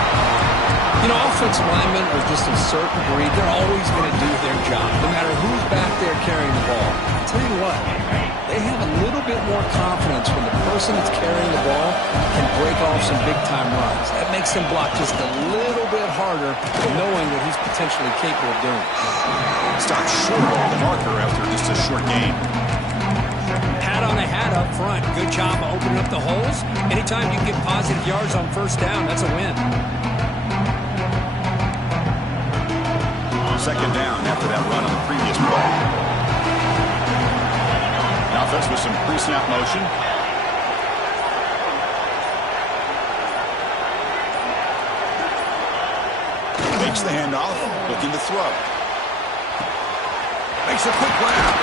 You know, offensive linemen are just a certain breed. They're always going to do their job, no matter who's back there carrying the ball. I'll tell you what, they have a little bit more confidence when the person that's carrying the ball can break off some big-time runs. That makes them block just a little bit harder, knowing what he's potentially capable of doing. Stopped short of the marker after just a short gain. Hat on a hat up front. Good job of opening up the holes. Anytime you can get positive yards on first down, that's a win. Second down after that run on the previous play. The offense with some pre-snap motion. Makes the handoff, looking to throw. Makes a quick grab.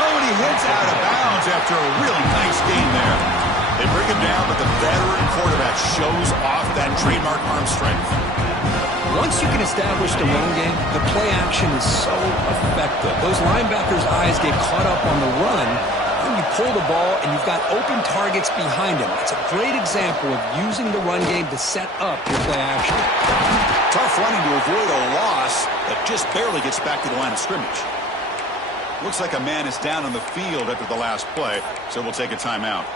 Oh, and he hits out of bounds after a really nice gain there. They bring him down, but the veteran quarterback shows off that trademark arm strength. Once you can establish the run game, the play action is so effective. Those linebackers' eyes get caught up on the run, and you pull the ball, and you've got open targets behind him. It's a great example of using the run game to set up your play action. Tough running to avoid a loss that just barely gets back to the line of scrimmage. Looks like a man is down on the field after the last play, so we'll take a timeout.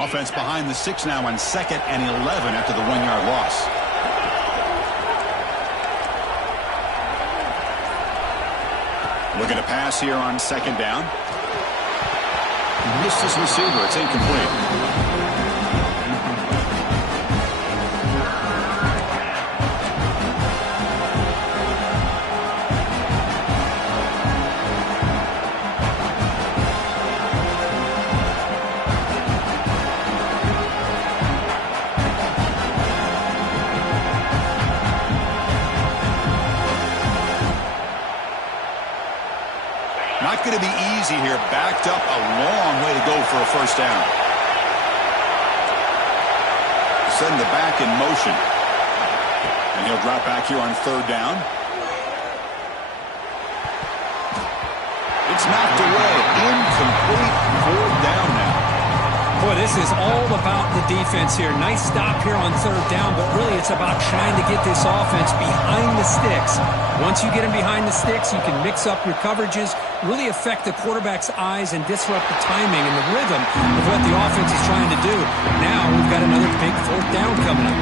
Offense behind the 6 now on 2nd and 11 after the 1-yard loss. Looking to pass here on 2nd down. Missed his receiver. It's incomplete. Not going to be easy here. Backed up a long way to go for a first down. Send the back in motion. And he'll drop back here on 3rd down. It's knocked away. Incomplete. 4th down now. Boy, this is all about the defense here. Nice stop here on 3rd down, but really it's about trying to get this offense behind the sticks. Once you get them behind the sticks, you can mix up your coverages, really affect the quarterback's eyes and disrupt the timing and the rhythm of what the offense is trying to do. Now we've got another big 4th down coming up.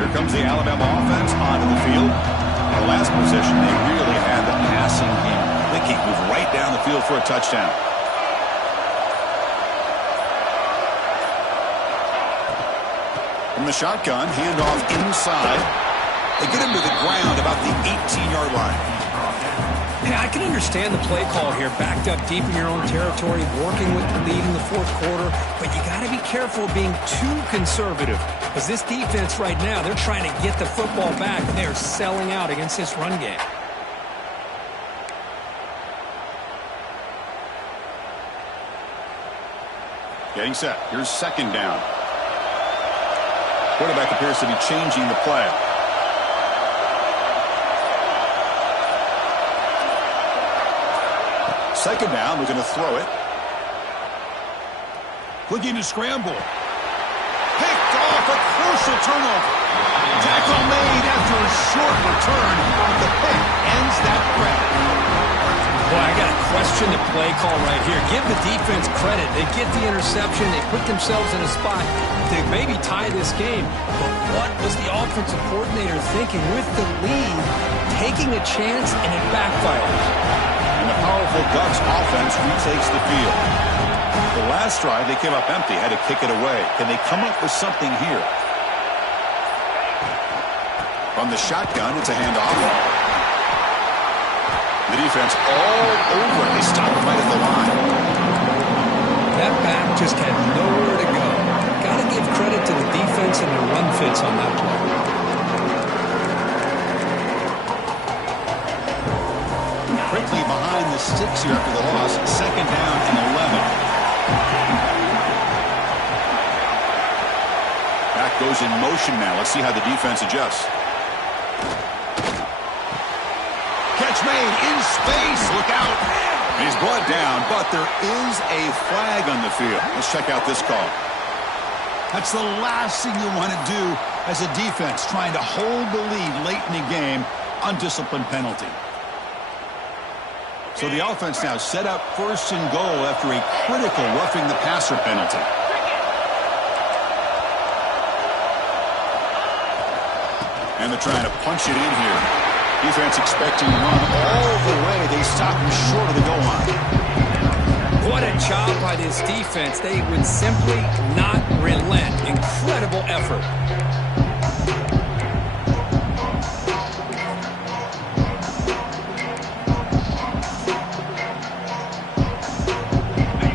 Here comes the Alabama offense onto the field. The last possession, they really had the passing game clicking. Move right down the field for a touchdown. From the shotgun, handoff inside. They get him to the ground about the 18-yard line. Hey, I can understand the play call here, backed up deep in your own territory, working with the lead in the fourth quarter, but you got to be careful of being too conservative because this defense right now, they're trying to get the football back, and they're selling out against this run game. Getting set. Here's second down. Quarterback appears to be changing the play. Second down, we're going to throw it. Looking to scramble. Picked off, a crucial turnover. Tackle made after a short return. The pick ends that threat. Boy, I got to question the play call right here. Give the defense credit. They get the interception. They put themselves in a spot to maybe tie this game. But what was the offensive coordinator thinking with the lead, taking a chance, and it backfires? And the powerful Ducks offense retakes the field. The last drive, they came up empty, had to kick it away. Can they come up with something here? From the shotgun, it's a handoff. The defense all over. They stop right at the line. That back just had nowhere to go. Got to give credit to the defense and their run fits on that play. Quickly behind the sticks here after the loss. Second down and 11. Back goes in motion now. Let's see how the defense adjusts. Catch made in space. Look out. He's brought down, but there is a flag on the field. Let's check out this call. That's the last thing you want to do as a defense, trying to hold the lead late in the game. Undisciplined penalty. So the offense now set up first and goal after a critical roughing the passer penalty. And they're trying to punch it in here. Defense expecting to run all the way. They stop him short of the goal line. What a job by this defense. They would simply not relent. Incredible effort.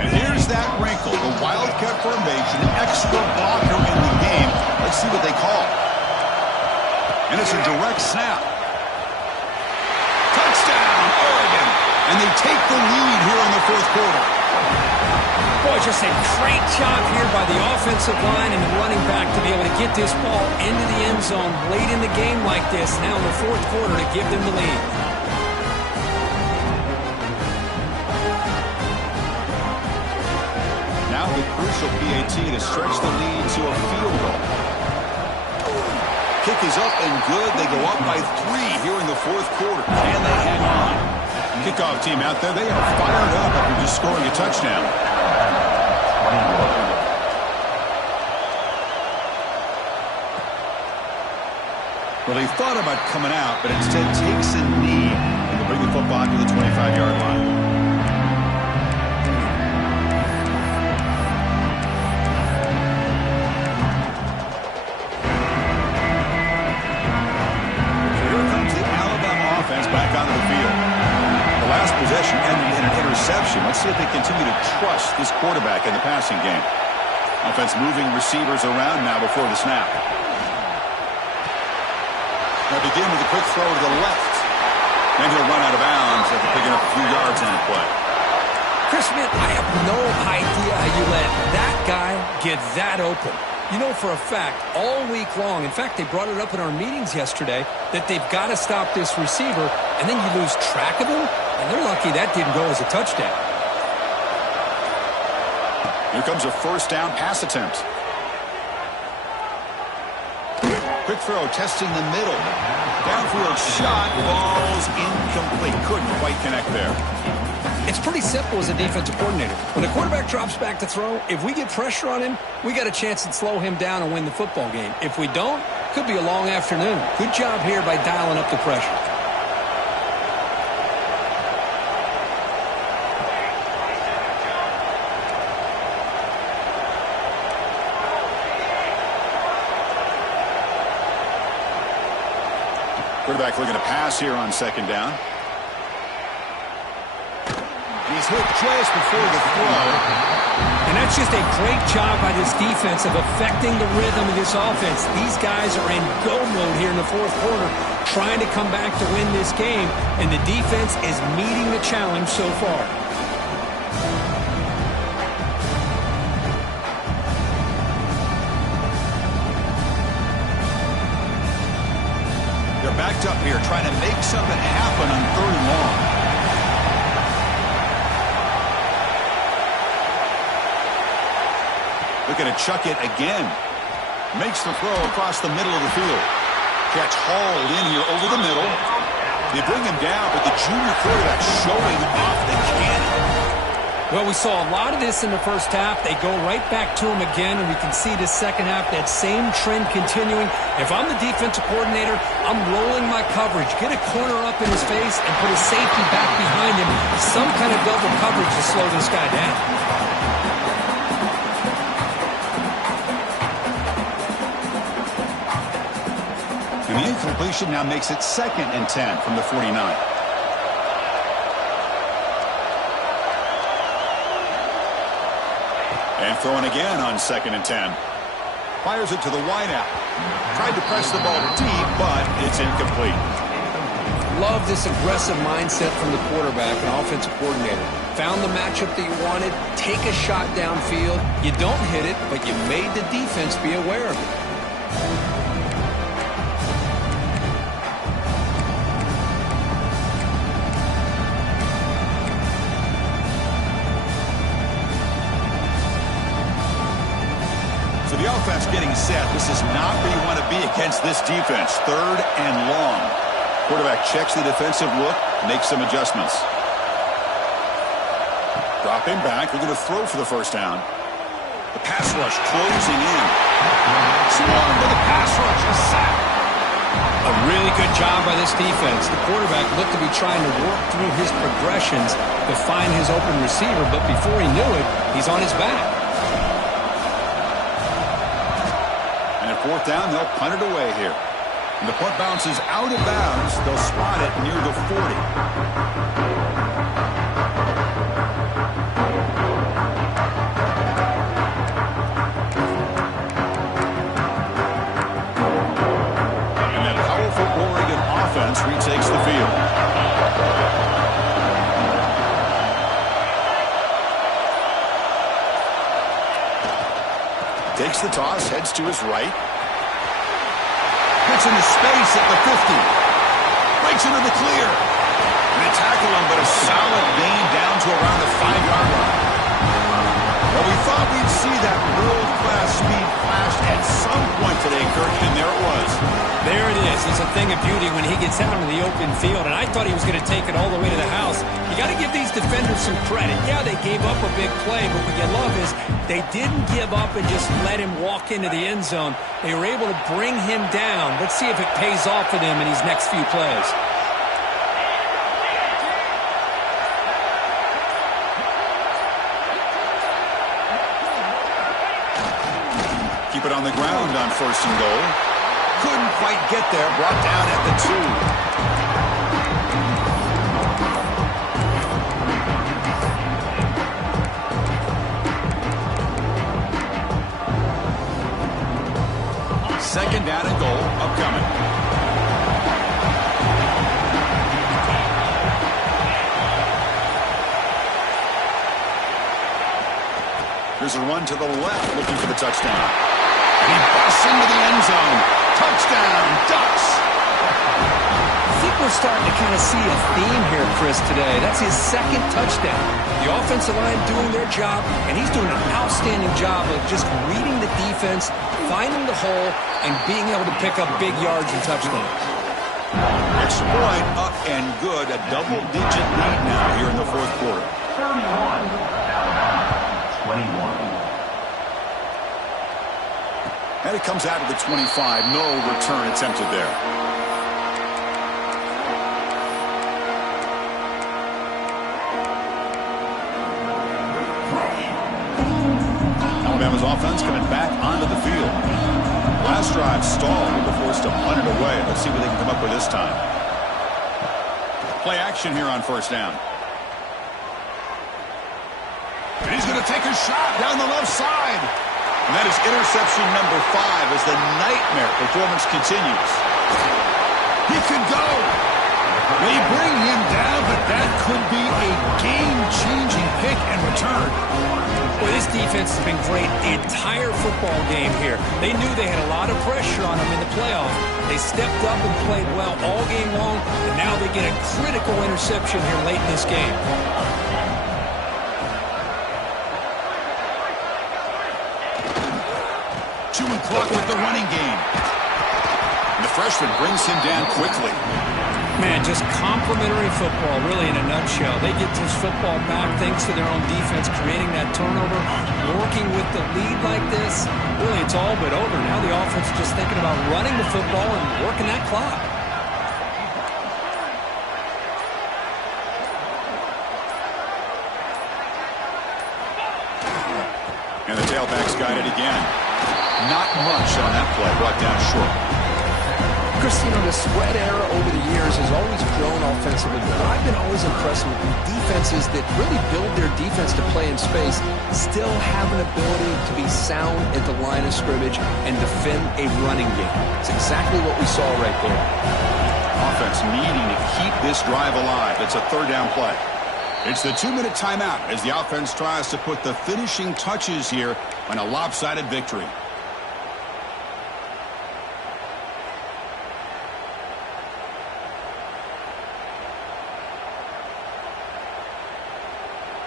And here's that wrinkle. The Wildcat formation, extra blocker in the game. Let's see what they call. And it's a direct snap. And they take the lead here in the fourth quarter. Boy, just a great job here by the offensive line and the running back to be able to get this ball into the end zone late in the game like this, now in the fourth quarter to give them the lead. Now the crucial PAT to stretch the lead to a field goal. Kick is up and good. They go up by 3 here in the fourth quarter. Can they hang on? Kickoff team out there, they are fired up after just scoring a touchdown. Well, they thought about coming out, but instead takes a knee to bring the football to the 25-yard line. Back onto the field. The last possession ended in an interception. Let's see if they continue to trust this quarterback in the passing game. Offense moving receivers around now before the snap. Now begin with a quick throw to the left. Then he'll run out of bounds after picking up a few yards on the play. Chris, man, I have no idea how you let that guy get that open. You know for a fact, all week long, in fact, they brought it up in our meetings yesterday, that they've got to stop this receiver, and then you lose track of him, and they're lucky that didn't go as a touchdown. Here comes a first down pass attempt. Quick throw, testing the middle. Downfield shot, falls incomplete. Couldn't quite connect there. It's pretty simple as a defensive coordinator. When the quarterback drops back to throw, if we get pressure on him, we got a chance to slow him down and win the football game. If we don't, could be a long afternoon. Good job here by dialing up the pressure. Quarterback looking to pass here on second down. is hit just before the throw. And that's just a great job by this defense of affecting the rhythm of this offense. These guys are in go mode here in the fourth quarter, trying to come back to win this game, and the defense is meeting the challenge so far. They're backed up here, trying to make something happen on 3rd and long. Looking to chuck it again. Makes the throw across the middle of the field. Catch hauled in here over the middle. They bring him down, but the junior quarterback showing off the cannon. Well, we saw a lot of this in the first half. They go right back to him again, and we can see the second half, that same trend continuing. If I'm the defensive coordinator, I'm rolling my coverage. Get a corner up in his face and put a safety back behind him. Some kind of double coverage to slow this guy down. And the incompletion now makes it 2nd and 10 from the 49. And throwing again on 2nd and 10. Fires it to the wideout. Tried to press the ball deep, but it's incomplete. Love this aggressive mindset from the quarterback and offensive coordinator. Found the matchup that you wanted, take a shot downfield. You don't hit it, but you made the defense be aware of it. So the offense getting set. This is not where you want to be against this defense. 3rd and long. Quarterback checks the defensive look, makes some adjustments. Dropping back. They're going to throw for the first down. The pass rush closing in. Swarmed by the pass rush. A sack. A really good job by this defense. The quarterback looked to be trying to work through his progressions to find his open receiver, but before he knew it, he's on his back. 4th down, they'll punt it away here. And the punt bounces out of bounds. They'll spot it near the 40. And that powerful Oregon offense retakes the field. Takes the toss, heads to his right. Gets into space at the 50. Breaks into the clear. And they tackle him, but a solid gain down to around the 5-yard line. Well, we thought we'd see that world-class speed flashed at some point today, Kirk, and there it was. There it is. It's a thing of beauty when he gets out into the open field, and I thought he was going to take it all the way to the house. You got to give these defenders some credit. Yeah, they gave up a big play, but what you love is they didn't give up and just let him walk into the end zone. They were able to bring him down. Let's see if it pays off for them in these next few plays. Keep it on the ground on 1st and goal. Couldn't quite get there. Brought down at the 2. 2nd down and goal upcoming. Here's a run to the left, looking for the touchdown. And he busts into the end zone. Touchdown, Ducks. I think we're starting to kind of see a theme here, Chris, today. That's his 2nd touchdown. The offensive line doing their job, and he's doing an outstanding job of just reading the defense, finding the hole, and being able to pick up big yards and touchdowns. Extra point up and good. A double-digit lead now here in the 4th quarter. 31. 21. And it comes out of the 25. No return attempted there. Alabama's offense coming back onto the field. Last drive stalled. They were forced to punt it away. Let's see what they can come up with this time. Play action here on 1st down. And he's going to take a shot down the left side. And that is interception number 5 as the nightmare performance continues. He could go. They bring him down, but that could be a game-changing pick and return. Boy, this defense has been great the entire football game here. They knew they had a lot of pressure on them in the playoff. They stepped up and played well all game long, and now they get a critical interception here late in this game. Chewing clock with the running game. And the freshman brings him down quickly. Man, just complimentary football, really, in a nutshell. They get this football back thanks to their own defense, creating that turnover, working with the lead like this. Really, it's all but over. Now the offense is just thinking about running the football and working that clock. And the tailback's got it again. Not much on that play, brought down short. Chris, the spread era over the years has always grown offensively, but I've been always impressed with defenses that really build their defense to play in space, still have an ability to be sound at the line of scrimmage and defend a running game. It's exactly what we saw right there. Offense needing to keep this drive alive. It's a third down play. It's the 2-minute timeout as the offense tries to put the finishing touches here on a lopsided victory.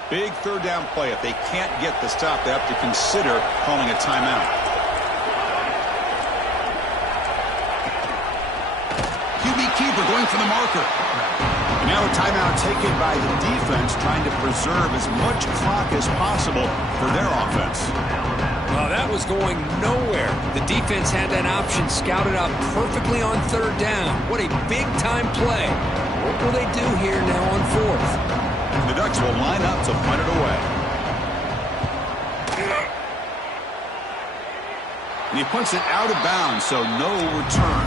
Big third down play. If they can't get the stop, they have to consider calling a timeout. QB keeper going for the marker. And now a timeout taken by the defense, trying to preserve as much clock as possible for their offense. Well, that was going nowhere. The defense had that option scouted out perfectly on third down. What a big-time play. What will they do here now on fourth? The Ducks will line up to punt it away. And he punts it out of bounds, so no return.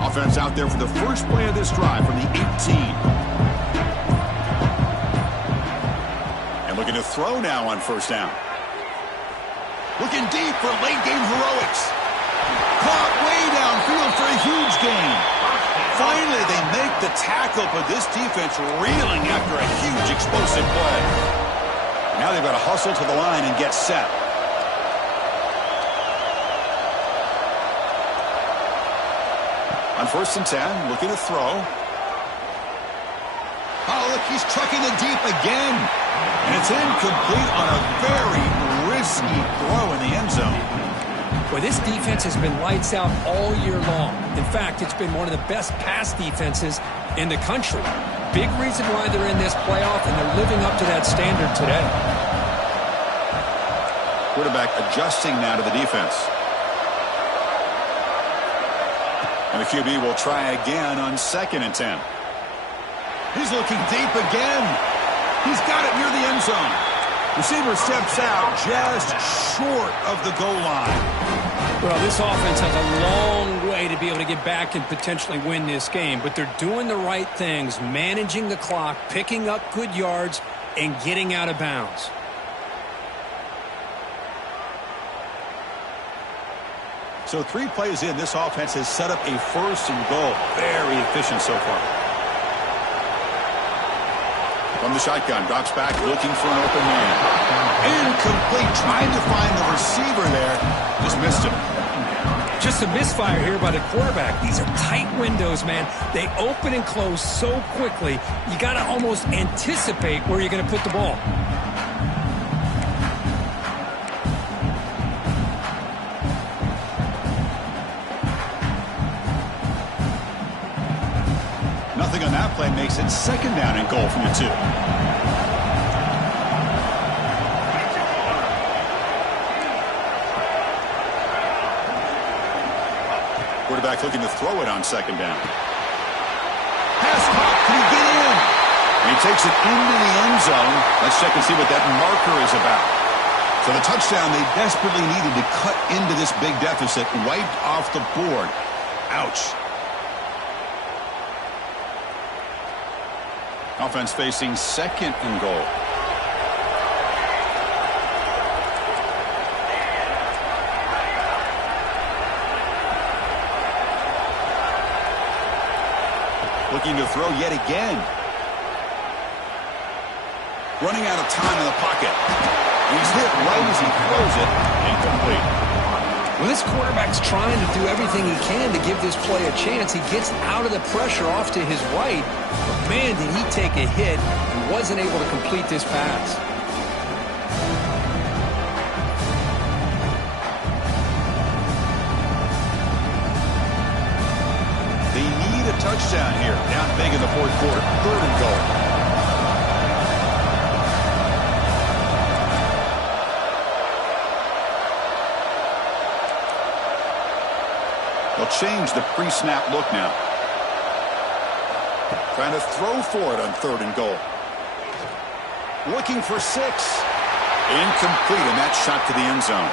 Offense out there for the first play of this drive from the 18. Looking to throw now on first down. Looking deep for late-game heroics. Caught way downfield for a huge gain. Finally, they make the tackle, but this defense reeling after a huge explosive play. Now they've got to hustle to the line and get set. On first and 10, looking to throw. Oh, look, he's trucking it deep again. And it's incomplete on a very risky throw in the end zone. Boy, this defense has been lights out all year long. In fact, it's been one of the best pass defenses in the country. Big reason why they're in this playoff, and they're living up to that standard today. Quarterback adjusting now to the defense. And the QB will try again on second and 10. He's looking deep again. He's got it near the end zone. Receiver steps out just short of the goal line. Well, this offense has a long way to be able to get back and potentially win this game, but they're doing the right things, managing the clock, picking up good yards, and getting out of bounds. So 3 plays in, this offense has set up a first and goal. Very efficient so far. From the shotgun, drops back, looking for an open man. Incomplete, trying to find the receiver there. Just missed him. Just a misfire here by the quarterback. These are tight windows, man. They open and close so quickly, you got to almost anticipate where you're going to put the ball. Nothing on that play makes it second down and goal from the 2. Quarterback looking to throw it on second down. Pass caught. Can he get in? He takes it into the end zone. Let's check and see what that marker is about. So the touchdown they desperately needed to cut into this big deficit, wiped off the board. Ouch. Offense facing 2nd and goal. Looking to throw yet again. Running out of time in the pocket. He's hit right as he throws it. Incomplete. When this quarterback's trying to do everything he can to give this play a chance, he gets out of the pressure off to his right. But man, did he take a hit and wasn't able to complete this pass. They need a touchdown here. Down big in the 4th quarter. 3rd and goal. They'll change the pre-snap look now. Trying to throw for it on 3rd and goal. Looking for 6. Incomplete, and that shot to the end zone.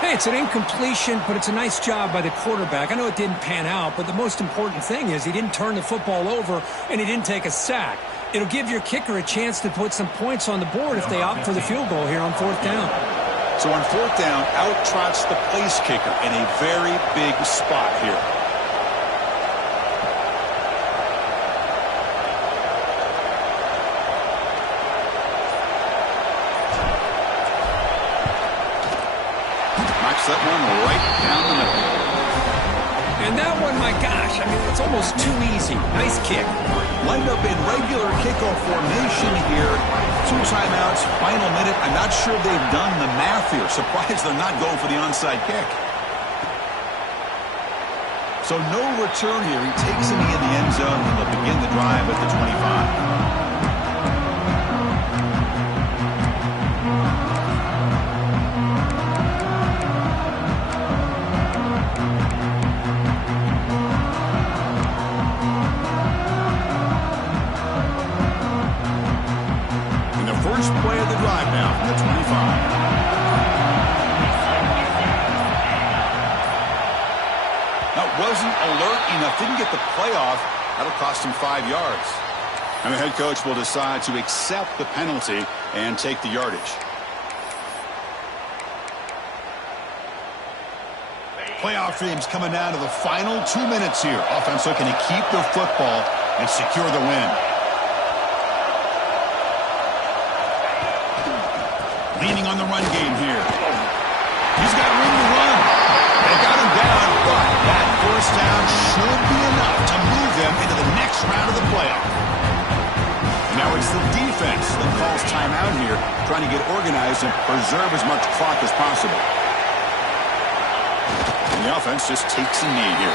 Hey, it's an incompletion, but it's a nice job by the quarterback. I know it didn't pan out, but the most important thing is he didn't turn the football over and he didn't take a sack. It'll give your kicker a chance to put some points on the board if they opt for the field goal here on 4th down. So on 4th down, out trots the place kicker in a very big spot here. Knocks that one right down the middle. And that one, my gosh, I mean, it's almost too easy. Nice kick. Lined up in regular kickoff formation here. 2 timeouts, final minute. I'm not sure they've done the math here. Surprised they're not going for the onside kick. So no return here. He takes it in the end zone, and they'll begin the drive at the 25. First play of the drive now from the 25. That wasn't alert enough. Didn't get the playoff. That'll cost him 5 yards. And the head coach will decide to accept the penalty and take the yardage. Playoff dreams coming down to the final 2 minutes here. Offense looking to keep the football and secure the win. Leaning on the run game here. He's got room to run. They got him down, but that 1st down should be enough to move them into the next round of the playoff. Now it's the defense that calls timeout here, trying to get organized and preserve as much clock as possible. And the offense just takes a knee here.